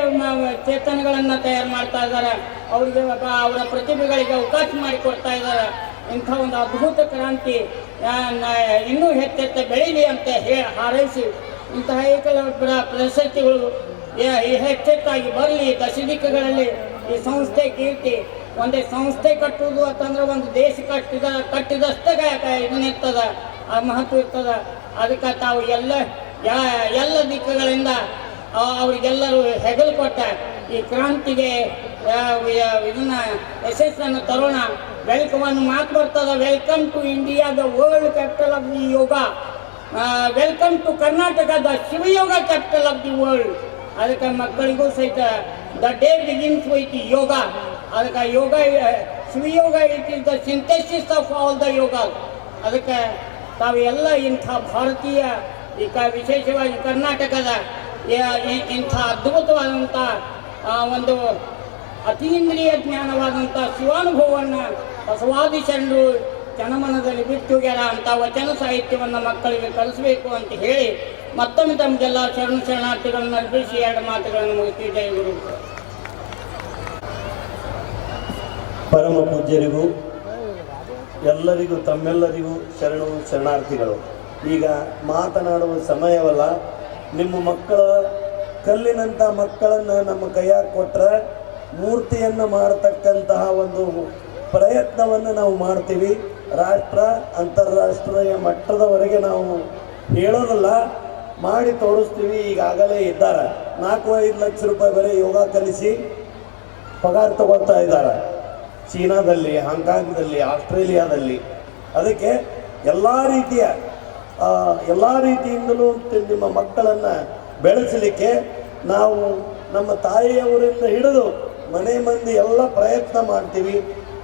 ಚೇತನಗಳನ್ನು ತಯಾರು ಮಾಡ್ತಾ ಇದ್ದಾರೆ. ಅವರಿಗೆ ಅವರ ಪ್ರತಿಭೆಗಳಿಗೆ ಅವಕಾಶ ಮಾಡಿಕೊಡ್ತಾ ಇದ್ದಾರೆ. ಇಂಥ ಒಂದು ಅದ್ಭುತ ಕ್ರಾಂತಿ ಇನ್ನೂ ಹೆಚ್ಚೆಚ್ಚ ಬೆಳೀಲಿ ಅಂತ ಹಾರೈಸಿ ಇಂತಹ ಏಕಲವ್ಯ ಪ್ರಶಸ್ತಿಗಳು ಹೆಚ್ಚೆಚ್ಚಾಗಿ ಬರಲಿ. ದಶದಿಕ್ಕಗಳಲ್ಲಿ ಈ ಸಂಸ್ಥೆ ಕೀರ್ತಿ. ಒಂದೇ ಸಂಸ್ಥೆ ಕಟ್ಟುವುದು ಅಂತಂದ್ರೆ ಒಂದು ದೇಶ ಕಟ್ಟಿದಷ್ಟಾಗ ಇದನ್ನಿರ್ತದ, ಆ ಮಹತ್ವ ಇರ್ತದ. ಅದಕ್ಕೆ ತಾವು ಎಲ್ಲ ದಿಕ್ಕುಗಳಿಂದ ಅವರಿಗೆಲ್ಲರೂ ಹೆಗಲು ಕೊಟ್ಟ ಈ ಕ್ರಾಂತಿಗೆ ಇದನ್ನ ಯಶಸ್ಸನ್ನು ತರೋಣ. ವೆಲ್ಕಮ್ ಮಾತು ಬರ್ತದ, welcome to India the world capital of the yoga, welcome to Karnataka the Shivayoga capital of the world. ಅದಕ್ಕೆ ಮಕ್ಕಳಿಗೂ ಸಹಿತ the day begins with yoga. ಅದಕ್ಕೆ yoga Shivayoga it is the synthesis of all the yoga. ಅದಕ್ಕೆ ತಾವು ಎಲ್ಲ ಇಂಥ ಭಾರತೀಯ ವಿಶೇಷವಾಗಿ ಕರ್ನಾಟಕದ ಇಂಥ ಅದ್ಭುತವಾದಂಥ ಒಂದು ಅತೀಂದ್ರಿಯ ಜ್ಞಾನವಾದಂಥ ಶಿವಾನುಭವವನ್ನು ಬಸವಾದಿ ಶರಣರು ಜನಮನದಲ್ಲಿ ಬಿಟ್ಟುಗ್ಯಾರ. ಅಂಥ ವಚನ ಸಾಹಿತ್ಯವನ್ನು ಮಕ್ಕಳಿಗೆ ಕಲಿಸಬೇಕು ಅಂತ ಹೇಳಿ ಮತ್ತೊಮ್ಮೆ ತಮಗೆಲ್ಲ ಶರಣಾರ್ಥಿಗಳನ್ನು ಅರ್ಪಿಸಿ 2 ಮಾತುಗಳನ್ನು ಮುಗಿಸಿ. ಜೈ ಗುರು. ಪರಮ ಪೂಜ್ಯರಿಗೂ ಎಲ್ಲರಿಗೂ ತಮ್ಮೆಲ್ಲರಿಗೂ ಶರಣಾರ್ಥಿಗಳು. ಈಗ ಮಾತನಾಡುವ ಸಮಯವಲ್ಲ. ನಿಮ್ಮ ಮಕ್ಕಳ ಕಲ್ಲಿನಂಥ ಮಕ್ಕಳನ್ನು ನಮ್ಮ ಕೈಯಾಗ ಕೊಟ್ಟರೆ ಮೂರ್ತಿಯನ್ನು ಮಾಡತಕ್ಕಂತಹ ಒಂದು ಪ್ರಯತ್ನವನ್ನು ನಾವು ಮಾಡ್ತೀವಿ. ರಾಷ್ಟ್ರ ಅಂತಾರಾಷ್ಟ್ರೀಯ ಮಟ್ಟದವರೆಗೆ ನಾವು ಹೇಳೋದಲ್ಲ, ಮಾಡಿ ತೋರಿಸ್ತೀವಿ. ಈಗಾಗಲೇ ಇದ್ದಾರೆ 4-5 ಲಕ್ಷ ರೂಪಾಯಿ ಬರೀ ಯೋಗ ಕಲಿಸಿ ಪಗಾರ ತಗೊಳ್ತಾ ಇದ್ದಾರೆ ಚೀನಾದಲ್ಲಿ, ಹಾಂಗ್ಕಾಂಗ್ದಲ್ಲಿ, ಆಸ್ಟ್ರೇಲಿಯಾದಲ್ಲಿ. ಅದಕ್ಕೆ ಎಲ್ಲ ರೀತಿಯಿಂದಲೂ ನಿಮ್ಮ ಮಕ್ಕಳನ್ನು ಬೆಳೆಸಲಿಕ್ಕೆ ನಾವು ನಮ್ಮ ತಾಯಿಯವರಿಂದ ಹಿಡಿದು ಮನೆ ಮಂದಿ ಎಲ್ಲ ಪ್ರಯತ್ನ ಮಾಡ್ತೀವಿ.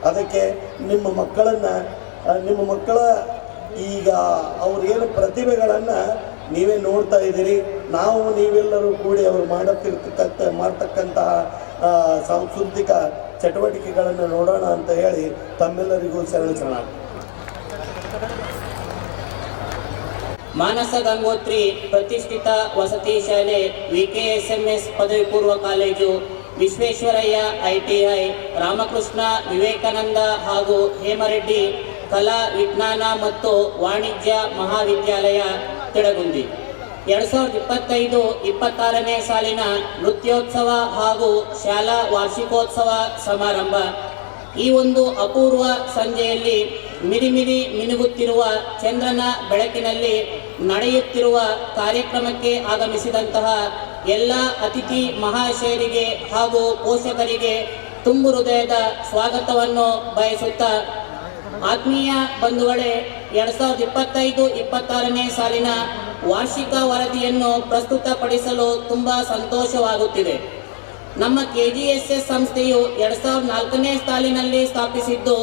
ಅದಕ್ಕೆ ನಿಮ್ಮ ಮಕ್ಕಳ ಈಗ ಅವ್ರಿಗೇನು ಪ್ರತಿಭೆಗಳನ್ನು ನೀವೇ ನೋಡ್ತಾ ಇದ್ದೀರಿ. ನೀವೆಲ್ಲರೂ ಕೂಡಿ ಅವರು ಮಾಡ್ತಕ್ಕಂತಹ ಸಾಂಸ್ಕೃತಿಕ ಚಟುವಟಿಕೆಗಳನ್ನು ನೋಡೋಣ ಅಂತ ಹೇಳಿ ತಮ್ಮೆಲ್ಲರಿಗೂ ಶರಣ. ಮಾನಸ ಗಂಗೋತ್ರಿ ಪ್ರತಿಷ್ಠಿತ ವಸತಿ ಶಾಲೆ, VKSMS ಪದವಿ ಪೂರ್ವ ಕಾಲೇಜು, ವಿಶ್ವೇಶ್ವರಯ್ಯ ITI, ರಾಮಕೃಷ್ಣ ವಿವೇಕಾನಂದ ಹಾಗೂ ಹೇಮರೆಡ್ಡಿ ಕಲಾ ವಿಜ್ಞಾನ ಮತ್ತು ವಾಣಿಜ್ಯ ಮಹಾವಿದ್ಯಾಲಯ ತಿಳಗುಂದಿ 2025-26ನೇ ಸಾಲಿನ ನೃತ್ಯೋತ್ಸವ ಹಾಗೂ ಶಾಲಾ ವಾರ್ಷಿಕೋತ್ಸವ ಸಮಾರಂಭ. ಈ ಒಂದು ಅಪೂರ್ವ ಸಂಜೆಯಲ್ಲಿ ಮಿನುಗುತ್ತಿರುವ ಚಂದ್ರನ ಬೆಳಕಿನಲ್ಲಿ ನಡೆಯುತ್ತಿರುವ ಕಾರ್ಯಕ್ರಮಕ್ಕೆ ಆಗಮಿಸಿದಂತಹ ಎಲ್ಲ ಅತಿಥಿ ಮಹಾಶಯರಿಗೆ ಹಾಗೂ ಪೋಷಕರಿಗೆ ತುಂಬು ಹೃದಯದ ಸ್ವಾಗತವನ್ನು ಬಯಸುತ್ತಾ, ಆತ್ಮೀಯ ಬಂಧುಗಳೇ, 2025-26ನೇ ಸಾಲಿನ ವಾರ್ಷಿಕ ವರದಿಯನ್ನು ಪ್ರಸ್ತುತಪಡಿಸಲು ತುಂಬ ಸಂತೋಷವಾಗುತ್ತಿದೆ. ನಮ್ಮ KGSS ಸಂಸ್ಥೆಯು 2004ನೇ ಸಾಲಿನಲ್ಲಿ ಸ್ಥಾಪಿಸಿದ್ದು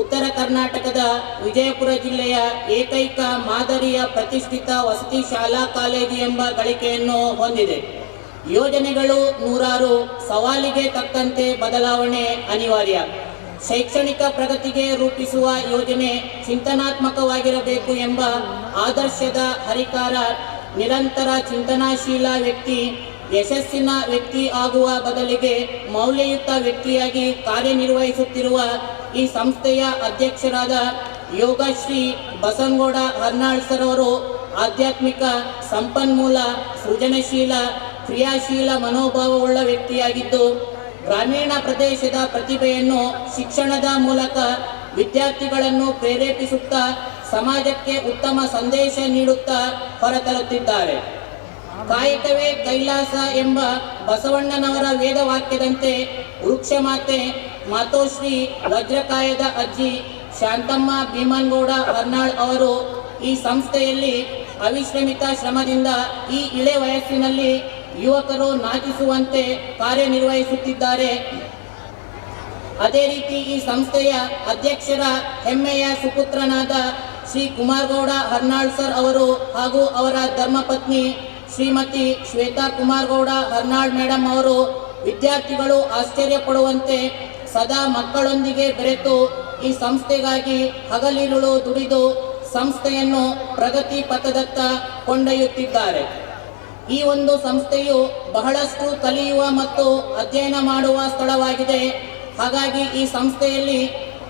ಉತ್ತರ ಕರ್ನಾಟಕದ ವಿಜಯಪುರ ಜಿಲ್ಲೆಯ ಏಕೈಕ ಮಾದರಿಯ ಪ್ರತಿಷ್ಠಿತ ವಸತಿ ಶಾಲಾ ಕಾಲೇಜು ಎಂಬ ಗಳಿಕೆಯನ್ನು ಹೊಂದಿದೆ. ಯೋಜನೆಗಳು ನೂರಾರು, ಸವಾಲಿಗೆ ತಕ್ಕಂತೆ ಬದಲಾವಣೆ ಅನಿವಾರ್ಯ. ಶೈಕ್ಷಣಿಕ ಪ್ರಗತಿಗೆ ರೂಪಿಸುವ ಯೋಜನೆ ಚಿಂತನಾತ್ಮಕವಾಗಿರಬೇಕು ಎಂಬ ಆದರ್ಶದ ಹರಿಕಾರ, ನಿರಂತರ ಚಿಂತನಾಶೀಲ ವ್ಯಕ್ತಿ ಯಶಸ್ಸಿನ ವ್ಯಕ್ತಿ ಆಗುವ ಬದಲಿಗೆ ಮೌಲ್ಯಯುತ ವ್ಯಕ್ತಿಯಾಗಿ ಕಾರ್ಯನಿರ್ವಹಿಸುತ್ತಿರುವ ಈ ಸಂಸ್ಥೆಯ ಅಧ್ಯಕ್ಷರಾದ ಯೋಗಶ್ರೀ ಬಸನಗೌಡ ಹರ್ನಾಳ್ ಸರ್ ಅವರು ಆಧ್ಯಾತ್ಮಿಕ, ಸಂಪನ್ಮೂಲ, ಸೃಜನಶೀಲ, ಕ್ರಿಯಾಶೀಲ ಮನೋಭಾವವುಳ್ಳ ವ್ಯಕ್ತಿಯಾಗಿದ್ದು, ಗ್ರಾಮೀಣ ಪ್ರದೇಶದ ಪ್ರತಿಭೆಯನ್ನು ಶಿಕ್ಷಣದ ಮೂಲಕ ವಿದ್ಯಾರ್ಥಿಗಳನ್ನು ಪ್ರೇರೇಪಿಸುತ್ತಾ ಸಮಾಜಕ್ಕೆ ಉತ್ತಮ ಸಂದೇಶ ನೀಡುತ್ತಾ ಹೊರತರುತ್ತಿದ್ದಾರೆ. ಕಾಯಕವೇ ಕೈಲಾಸ ಎಂಬ ಬಸವಣ್ಣನವರ ವೇದವಾಕ್ಯದಂತೆ ವೃಕ್ಷ ಮಾತೆ ಮಾತೋಶ್ರೀ ವಜ್ರಕಾಯದ ಅಜ್ಜಿ ಶಾಂತಮ್ಮ ಭೀಮನಗೌಡ ಹರ್ನಾಳ್ ಅವರು ಈ ಸಂಸ್ಥೆಯಲ್ಲಿ ಅವಿಶ್ರಮಿತ ಶ್ರಮದಿಂದ ಈ ಇಳೆ ವಯಸ್ಸಿನಲ್ಲಿ ಯುವಕರು ನಾಚಿಸುವಂತೆ ಕಾರ್ಯನಿರ್ವಹಿಸುತ್ತಿದ್ದಾರೆ. ಅದೇ ರೀತಿ ಈ ಸಂಸ್ಥೆಯ ಅಧ್ಯಕ್ಷರ ಹೆಮ್ಮೆಯ ಸುಪುತ್ರನಾದ ಶ್ರೀ ಕುಮಾರಗೌಡ ಹರ್ನಾಳ್ ಸರ್ ಅವರು ಹಾಗೂ ಅವರ ಧರ್ಮಪತ್ನಿ ಶ್ರೀಮತಿ ಶ್ವೇತಾ ಕುಮಾರಗೌಡ ಹರ್ನಾಳ್ ಮೇಡಮ್ ಅವರು ವಿದ್ಯಾರ್ಥಿಗಳು ಆಶ್ಚರ್ಯ ಪಡುವಂತೆ ಸದಾ ಮಕ್ಕಳೊಂದಿಗೆ ಬೆರೆತು ಈ ಸಂಸ್ಥೆಗಾಗಿ ಹಗಲಿರುಳು ದುಡಿದು ಸಂಸ್ಥೆಯನ್ನು ಪ್ರಗತಿ ಪಥದತ್ತ ಕೊಂಡೊಯ್ಯುತ್ತಿದ್ದಾರೆ. ಈ ಒಂದು ಸಂಸ್ಥೆಯು ಬಹಳಷ್ಟು ಕಲಿಯುವ ಮತ್ತು ಅಧ್ಯಯನ ಮಾಡುವ ಸ್ಥಳವಾಗಿದೆ. ಹಾಗಾಗಿ ಈ ಸಂಸ್ಥೆಯಲ್ಲಿ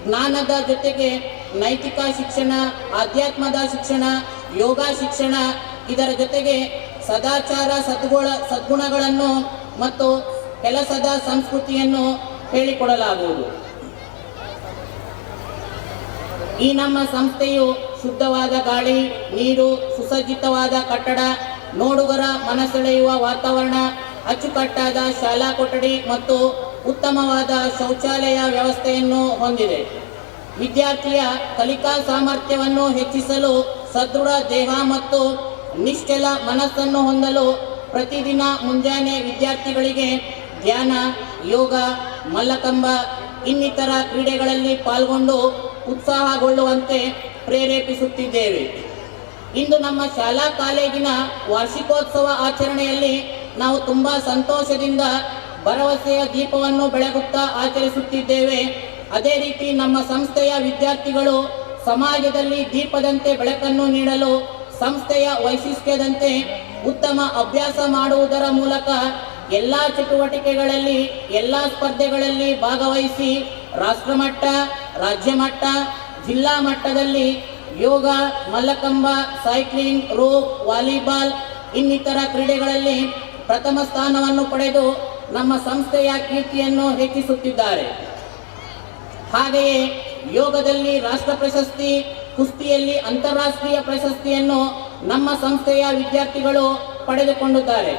ಜ್ಞಾನದ ಜೊತೆಗೆ ನೈತಿಕ ಶಿಕ್ಷಣ, ಆಧ್ಯಾತ್ಮದ ಶಿಕ್ಷಣ, ಯೋಗ ಶಿಕ್ಷಣ, ಇದರ ಜೊತೆಗೆ ಸದಾಚಾರ ಸದ್ಗುಣಗಳನ್ನು ಮತ್ತು ಕೆಲಸದ ಸಂಸ್ಕೃತಿಯನ್ನು ಹೇಳಿಕೊಡಲಾಗುವುದು. ಈ ನಮ್ಮ ಸಂಸ್ಥೆಯು ಶುದ್ಧವಾದ ಗಾಳಿ, ನೀರು, ಸುಸಜ್ಜಿತವಾದ ಕಟ್ಟಡ, ನೋಡುಗರ ಮನಸೆಳೆಯುವ ವಾತಾವರಣ, ಅಚ್ಚುಕಟ್ಟಾದ ಶಾಲಾ ಕೊಠಡಿ ಮತ್ತು ಉತ್ತಮವಾದ ಶೌಚಾಲಯ ವ್ಯವಸ್ಥೆಯನ್ನು ಹೊಂದಿದೆ. ವಿದ್ಯಾರ್ಥಿಯ ಕಲಿಕಾ ಸಾಮರ್ಥ್ಯವನ್ನು ಹೆಚ್ಚಿಸಲು, ಸದೃಢ ದೇಹ ಮತ್ತು ನಿಶ್ಚಲ ಮನಸ್ಸನ್ನು ಹೊಂದಲು ಪ್ರತಿದಿನ ಮುಂಜಾನೆ ವಿದ್ಯಾರ್ಥಿಗಳಿಗೆ ಧ್ಯಾನ, ಯೋಗ, ಮಲ್ಲಕಂಬ ಇನ್ನಿತರ ಕ್ರೀಡೆಗಳಲ್ಲಿ ಪಾಲ್ಗೊಂಡು ಉತ್ಸಾಹಗೊಳ್ಳುವಂತೆ ಪ್ರೇರೇಪಿಸುತ್ತಿದ್ದೇವೆ. ಇಂದು ನಮ್ಮ ಶಾಲಾ ಕಾಲೇಜಿನ ವಾರ್ಷಿಕೋತ್ಸವ ಆಚರಣೆಯಲ್ಲಿ ನಾವು ತುಂಬ ಸಂತೋಷದಿಂದ ಭರವಸೆಯ ದೀಪವನ್ನು ಬೆಳಗುತ್ತಾ ಆಚರಿಸುತ್ತಿದ್ದೇವೆ. ಅದೇ ರೀತಿ ನಮ್ಮ ಸಂಸ್ಥೆಯ ವಿದ್ಯಾರ್ಥಿಗಳು ಸಮಾಜದಲ್ಲಿ ದೀಪದಂತೆ ಬೆಳಕನ್ನು ನೀಡಲು ಸಂಸ್ಥೆಯ ವೈಶಿಷ್ಟ್ಯದಂತೆ ಉತ್ತಮ ಅಭ್ಯಾಸ ಮಾಡುವುದರ ಮೂಲಕ ಎಲ್ಲ ಚಟುವಟಿಕೆಗಳಲ್ಲಿ, ಎಲ್ಲ ಸ್ಪರ್ಧೆಗಳಲ್ಲಿ ಭಾಗವಹಿಸಿ ರಾಷ್ಟ್ರಮಟ್ಟ, ರಾಜ್ಯ ಮಟ್ಟ, ಜಿಲ್ಲಾ ಮಟ್ಟದಲ್ಲಿ ಯೋಗ, ಮಲ್ಲಕಂಬ, ಸೈಕ್ಲಿಂಗ್, ರೋಪ್, ವಾಲಿಬಾಲ್ ಇನ್ನಿತರ ಕ್ರೀಡೆಗಳಲ್ಲಿ ಪ್ರಥಮ ಸ್ಥಾನವನ್ನು ಪಡೆದು ನಮ್ಮ ಸಂಸ್ಥೆಯ ಕೀರ್ತಿಯನ್ನು ಹೆಚ್ಚಿಸುತ್ತಿದ್ದಾರೆ. ಹಾಗೆಯೇ ಯೋಗದಲ್ಲಿ ರಾಷ್ಟ್ರ ಪ್ರಶಸ್ತಿ, ಕುಸ್ತಿಯಲ್ಲಿ ಅಂತಾರಾಷ್ಟ್ರೀಯ ಪ್ರಶಸ್ತಿಯನ್ನು ನಮ್ಮ ಸಂಸ್ಥೆಯ ವಿದ್ಯಾರ್ಥಿಗಳು ಪಡೆದುಕೊಂಡಿದ್ದಾರೆ.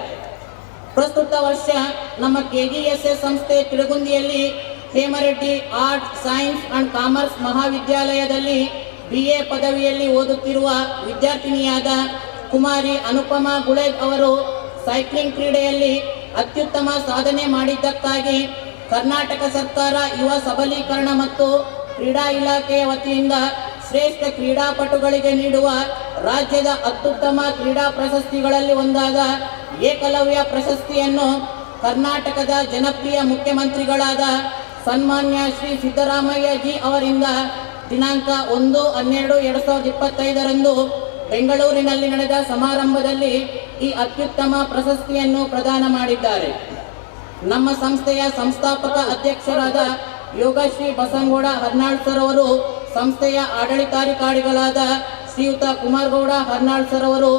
ಪ್ರಸ್ತುತ ವರ್ಷ ನಮ್ಮ KGSS ಸಂಸ್ಥೆ ತಿಳಗುಂದಿಯಲ್ಲಿ Hemareddy arts, science and commerce ಮಹಾವಿದ್ಯಾಲಯದಲ್ಲಿ BA ಪದವಿಯಲ್ಲಿ ಓದುತ್ತಿರುವ ವಿದ್ಯಾರ್ಥಿನಿಯಾದ ಕುಮಾರಿ ಅನುಪಮಾ ಗುಳೇದ್ ಅವರು ಸೈಕ್ಲಿಂಗ್ ಕ್ರೀಡೆಯಲ್ಲಿ ಅತ್ಯುತ್ತಮ ಸಾಧನೆ ಮಾಡಿದ್ದಕ್ಕಾಗಿ ಕರ್ನಾಟಕ ಸರ್ಕಾರ ಯುವ ಸಬಲೀಕರಣ ಮತ್ತು ಕ್ರೀಡಾ ಇಲಾಖೆಯ ವತಿಯಿಂದ ಶ್ರೇಷ್ಠ ಕ್ರೀಡಾಪಟುಗಳಿಗೆ ನೀಡುವ ರಾಜ್ಯದ ಅತ್ಯುತ್ತಮ ಕ್ರೀಡಾ ಪ್ರಶಸ್ತಿಗಳಲ್ಲಿ ಒಂದಾದ ಏಕಲವ್ಯ ಪ್ರಶಸ್ತಿಯನ್ನು ಕರ್ನಾಟಕದ ಜನಪ್ರಿಯ ಮುಖ್ಯಮಂತ್ರಿಗಳಾದ ಸನ್ಮಾನ್ಯ ಶ್ರೀ ಸಿದ್ದರಾಮಯ್ಯ ಜಿ ಅವರಿಂದ ದಿನಾಂಕ 1/12/2025 ಬೆಂಗಳೂರಿನಲ್ಲಿ ನಡೆದ ಸಮಾರಂಭದಲ್ಲಿ ಈ ಅತ್ಯುತ್ತಮ ಪ್ರಶಸ್ತಿಯನ್ನು ಪ್ರದಾನ ಮಾಡಿದ್ದಾರೆ. ನಮ್ಮ ಸಂಸ್ಥೆಯ ಸಂಸ್ಥಾಪಕ ಅಧ್ಯಕ್ಷರಾದ ಯೋಗಶ್ರೀ ಬಸನಗೌಡ ಹರ್ನಾಳ್ ಸರ್ ಅವರು, ಸಂಸ್ಥೆಯ ಆಡಳಿತಾಧಿಕಾರಿಗಳಾದ ಶ್ರೀಯುತ ಕುಮಾರಗೌಡ ಹರ್ನಾಳ್ ಸರ್ ಅವರು,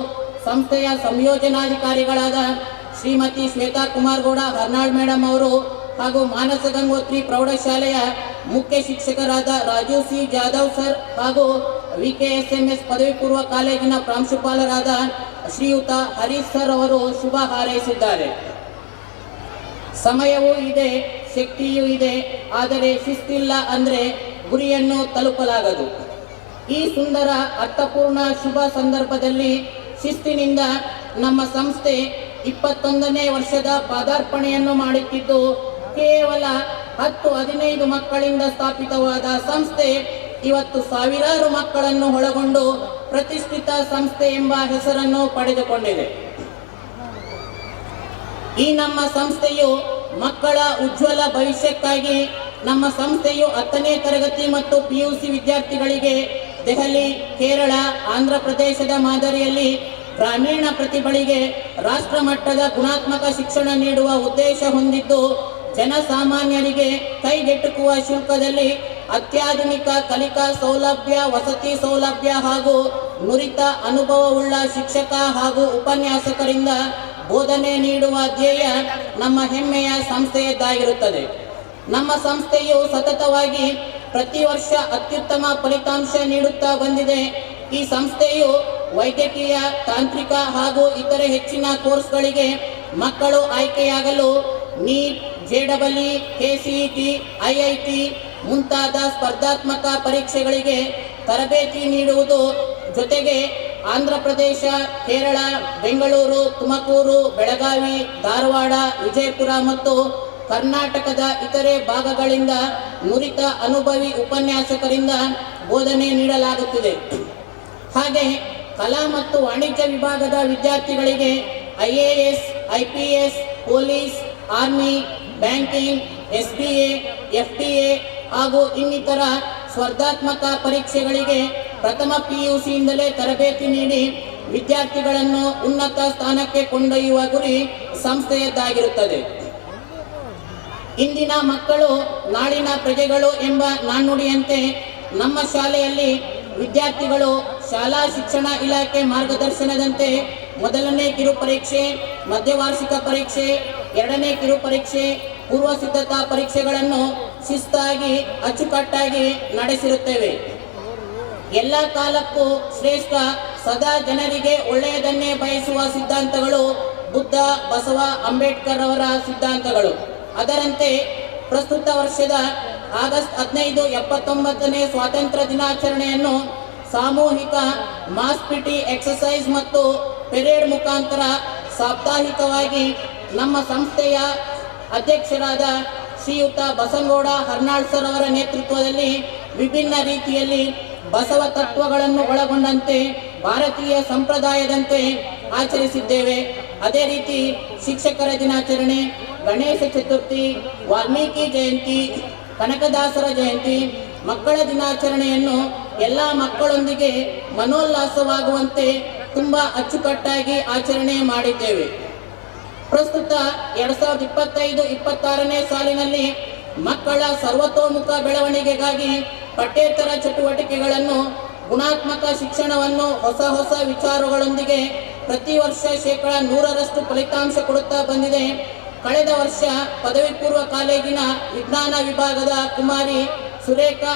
ಸಂಸ್ಥೆಯ ಸಂಯೋಜನಾಧಿಕಾರಿಗಳಾದ ಶ್ರೀಮತಿ ಶ್ವೇತಾ ಕುಮಾರಗೌಡ ಹರ್ನಾಳ್ ಮೇಡಮ್ ಅವರು ಹಾಗೂ ಮಾನಸ ಗಂಗೋತ್ರಿ ಪ್ರೌಢಶಾಲೆಯ ಮುಖ್ಯ ಶಿಕ್ಷಕರಾದ ರಾಜು ಸಿ ಜಾಧವ್ ಸರ್ ಹಾಗೂ VKSMS ಪದವಿ ಪೂರ್ವ ಕಾಲೇಜಿನ ಪ್ರಾಂಶುಪಾಲರಾದ ಶ್ರೀಯುತ ಹರೀಶ್ ಸರ್ ಅವರು ಶುಭ ಹಾರೈಸಿದ್ದಾರೆ. ಸಮಯವೂ ಇದೆ, ಶಕ್ತಿಯೂ ಇದೆ, ಆದರೆ ಶಿಸ್ತಿಲ್ಲ ಅಂದರೆ ಗುರಿಯನ್ನು ತಲುಪಲಾಗದು. ಈ ಸುಂದರ ಅರ್ಥಪೂರ್ಣ ಶುಭ ಸಂದರ್ಭದಲ್ಲಿ ಶಿಸ್ತಿನಿಂದ ನಮ್ಮ ಸಂಸ್ಥೆ 21ನೇ ವರ್ಷದ ಪಾದಾರ್ಪಣೆಯನ್ನು ಮಾಡುತ್ತಿದ್ದು, ಕೇವಲ 10-15 ಮಕ್ಕಳಿಂದ ಸ್ಥಾಪಿತವಾದ ಸಂಸ್ಥೆ ಇವತ್ತು ಸಾವಿರಾರು ಮಕ್ಕಳನ್ನು ಒಳಗೊಂಡು ಪ್ರತಿಷ್ಠಿತ ಸಂಸ್ಥೆ ಎಂಬ ಹೆಸರನ್ನು ಪಡೆದುಕೊಂಡಿದೆ. ಈ ನಮ್ಮ ಸಂಸ್ಥೆಯು ಮಕ್ಕಳ ಉಜ್ವಲ ಭವಿಷ್ಯಕ್ಕಾಗಿ ನಮ್ಮ ಸಂಸ್ಥೆಯು 10ನೇ ತರಗತಿ ಮತ್ತು PUC ವಿದ್ಯಾರ್ಥಿಗಳಿಗೆ ದೆಹಲಿ, ಕೇರಳ, ಆಂಧ್ರ ಪ್ರದೇಶದ ಮಾದರಿಯಲ್ಲಿ ಗ್ರಾಮೀಣ ಪ್ರತಿಭೆಗಳಿಗೆ ರಾಷ್ಟ್ರ ಮಟ್ಟದ ಗುಣಾತ್ಮಕ ಶಿಕ್ಷಣ ನೀಡುವ ಉದ್ದೇಶ ಹೊಂದಿದ್ದು, ಜನಸಾಮಾನ್ಯರಿಗೆ ಕೈಗೆಟುಕುವ ಶುಲ್ಕದಲ್ಲಿ ಅತ್ಯಾಧುನಿಕ ಕಲಿಕಾ ಸೌಲಭ್ಯ, ವಸತಿ ಸೌಲಭ್ಯ ಹಾಗೂ ನುರಿತ ಅನುಭವವುಳ್ಳ ಶಿಕ್ಷಕ ಹಾಗೂ ಉಪನ್ಯಾಸಕರಿಂದ ಬೋಧನೆ ನೀಡುವ ಧ್ಯೇಯ ನಮ್ಮ ಹೆಮ್ಮೆಯ ಸಂಸ್ಥೆಯದ್ದಾಗಿರುತ್ತದೆ. ನಮ್ಮ ಸಂಸ್ಥೆಯು ಸತತವಾಗಿ ಪ್ರತಿ ವರ್ಷ ಅತ್ಯುತ್ತಮ ಫಲಿತಾಂಶ ನೀಡುತ್ತಾ ಬಂದಿದೆ. ಈ ಸಂಸ್ಥೆಯು ವೈದ್ಯಕೀಯ, ತಾಂತ್ರಿಕ ಹಾಗೂ ಇತರೆ ಹೆಚ್ಚಿನ ಕೋರ್ಸ್ಗಳಿಗೆ ಮಕ್ಕಳು ಆಯ್ಕೆಯಾಗಲು ನೀಟ್, JEE, KCET, IIT ಮುಂತಾದ ಸ್ಪರ್ಧಾತ್ಮಕ ಪರೀಕ್ಷೆಗಳಿಗೆ ತರಬೇತಿ ನೀಡುವುದು ಜೊತೆಗೆ ಆಂಧ್ರ ಪ್ರದೇಶ, ಕೇರಳ, ಬೆಂಗಳೂರು, ತುಮಕೂರು, ಬೆಳಗಾವಿ, ಧಾರವಾಡ, ವಿಜಯಪುರ ಮತ್ತು ಕರ್ನಾಟಕದ ಇತರೆ ಭಾಗಗಳಿಂದ ನುರಿತ ಅನುಭವಿ ಉಪನ್ಯಾಸಕರಿಂದ ಬೋಧನೆ ನೀಡಲಾಗುತ್ತಿದೆ. ಹಾಗೆ ಕಲಾ ಮತ್ತು ವಾಣಿಜ್ಯ ವಿಭಾಗದ ವಿದ್ಯಾರ್ಥಿಗಳಿಗೆ IAS, IPS, police, army, banking, SBA, FTA ಹಾಗೂ ಇನ್ನಿತರ ಸ್ಪರ್ಧಾತ್ಮಕ ಪರೀಕ್ಷೆಗಳಿಗೆ ಪ್ರಥಮ PUCಯಿಂದಲೇ ತರಬೇತಿ ನೀಡಿ ವಿದ್ಯಾರ್ಥಿಗಳನ್ನು ಉನ್ನತ ಸ್ಥಾನಕ್ಕೆ ಕೊಂಡೊಯ್ಯುವ ಗುರಿ ಸಂಸ್ಥೆಯದ್ದಾಗಿರುತ್ತದೆ. ಇಂದಿನ ಮಕ್ಕಳು ನಾಳಿನ ಪ್ರಜೆಗಳು ಎಂಬ ನಾಣ್ಣುಡಿಯಂತೆ ನಮ್ಮ ಶಾಲೆಯಲ್ಲಿ ವಿದ್ಯಾರ್ಥಿಗಳು ಶಾಲಾ ಶಿಕ್ಷಣ ಇಲಾಖೆ ಮಾರ್ಗದರ್ಶನದಂತೆ ಮೊದಲನೇ ಕಿರು ಪರೀಕ್ಷೆ, ಮಧ್ಯವಾರ್ಷಿಕ ಪರೀಕ್ಷೆ, ಎರಡನೇ ಕಿರು ಪರೀಕ್ಷೆ, ಪೂರ್ವ ಸಿದ್ಧತಾ ಪರೀಕ್ಷೆಗಳನ್ನು ಶಿಸ್ತಾಗಿ ಅಚ್ಚುಕಟ್ಟಾಗಿ ನಡೆಸಿರುತ್ತೇವೆ. ಎಲ್ಲ ಕಾಲಕ್ಕೂ ಶ್ರೇಷ್ಠ, ಸದಾ ಜನರಿಗೆ ಒಳ್ಳೆಯದನ್ನೇ ಬಯಸುವ ಸಿದ್ಧಾಂತಗಳು ಬುದ್ಧ, ಬಸವ, ಅಂಬೇಡ್ಕರ್ ಅವರ ಸಿದ್ಧಾಂತಗಳು. ಅದರಂತೆ ಪ್ರಸ್ತುತ ವರ್ಷದ ಆಗಸ್ಟ್ 15, 79ನೇ ಸ್ವಾತಂತ್ರ್ಯ ದಿನಾಚರಣೆಯನ್ನು ಸಾಮೂಹಿಕ ಮಾಸ್ ಪಿಟಿ ಎಕ್ಸಸೈಸ್ ಮತ್ತು ಪೆರೇಡ್ ಮುಖಾಂತರ ಸಾಪ್ತಾಹಿಕವಾಗಿ ನಮ್ಮ ಸಂಸ್ಥೆಯ ಅಧ್ಯಕ್ಷರಾದ ಶ್ರೀಯುತ ಬಸನಗೌಡ ಹರ್ನಾಳ್ ಸರ್ ಅವರ ನೇತೃತ್ವದಲ್ಲಿ ವಿಭಿನ್ನ ರೀತಿಯಲ್ಲಿ ಬಸವ ತತ್ವಗಳನ್ನು ಒಳಗೊಂಡಂತೆ ಭಾರತೀಯ ಸಂಪ್ರದಾಯದಂತೆ ಆಚರಿಸಿದ್ದೇವೆ. ಅದೇ ರೀತಿ ಶಿಕ್ಷಕರ ದಿನಾಚರಣೆ, ಗಣೇಶ ಚತುರ್ಥಿ, ವಾಲ್ಮೀಕಿ ಜಯಂತಿ, ಕನಕದಾಸರ ಜಯಂತಿ, ಮಕ್ಕಳ ದಿನಾಚರಣೆಯನ್ನು ಎಲ್ಲ ಮಕ್ಕಳೊಂದಿಗೆ ಮನೋಲ್ಲಾಸವಾಗುವಂತೆ ತುಂಬ ಅಚ್ಚುಕಟ್ಟಾಗಿ ಆಚರಣೆ ಮಾಡಿದ್ದೇವೆ. ಪ್ರಸ್ತುತ 2025-26ನೇ ಸಾಲಿನಲ್ಲಿ ಮಕ್ಕಳ ಸರ್ವತೋಮುಖ ಬೆಳವಣಿಗೆಗಾಗಿ ಪಠ್ಯೇತರ ಚಟುವಟಿಕೆಗಳನ್ನು, ಗುಣಾತ್ಮಕ ಶಿಕ್ಷಣವನ್ನು ಹೊಸ ವಿಚಾರಗಳೊಂದಿಗೆ ಪ್ರತಿ ವರ್ಷ 100% ಫಲಿತಾಂಶ ಕೊಡುತ್ತಾ ಬಂದಿದೆ. ಕಳೆದ ವರ್ಷ ಪದವಿ ಪೂರ್ವ ಕಾಲೇಜಿನ ವಿಜ್ಞಾನ ವಿಭಾಗದ ಕುಮಾರಿ ಸುರೇಖಾ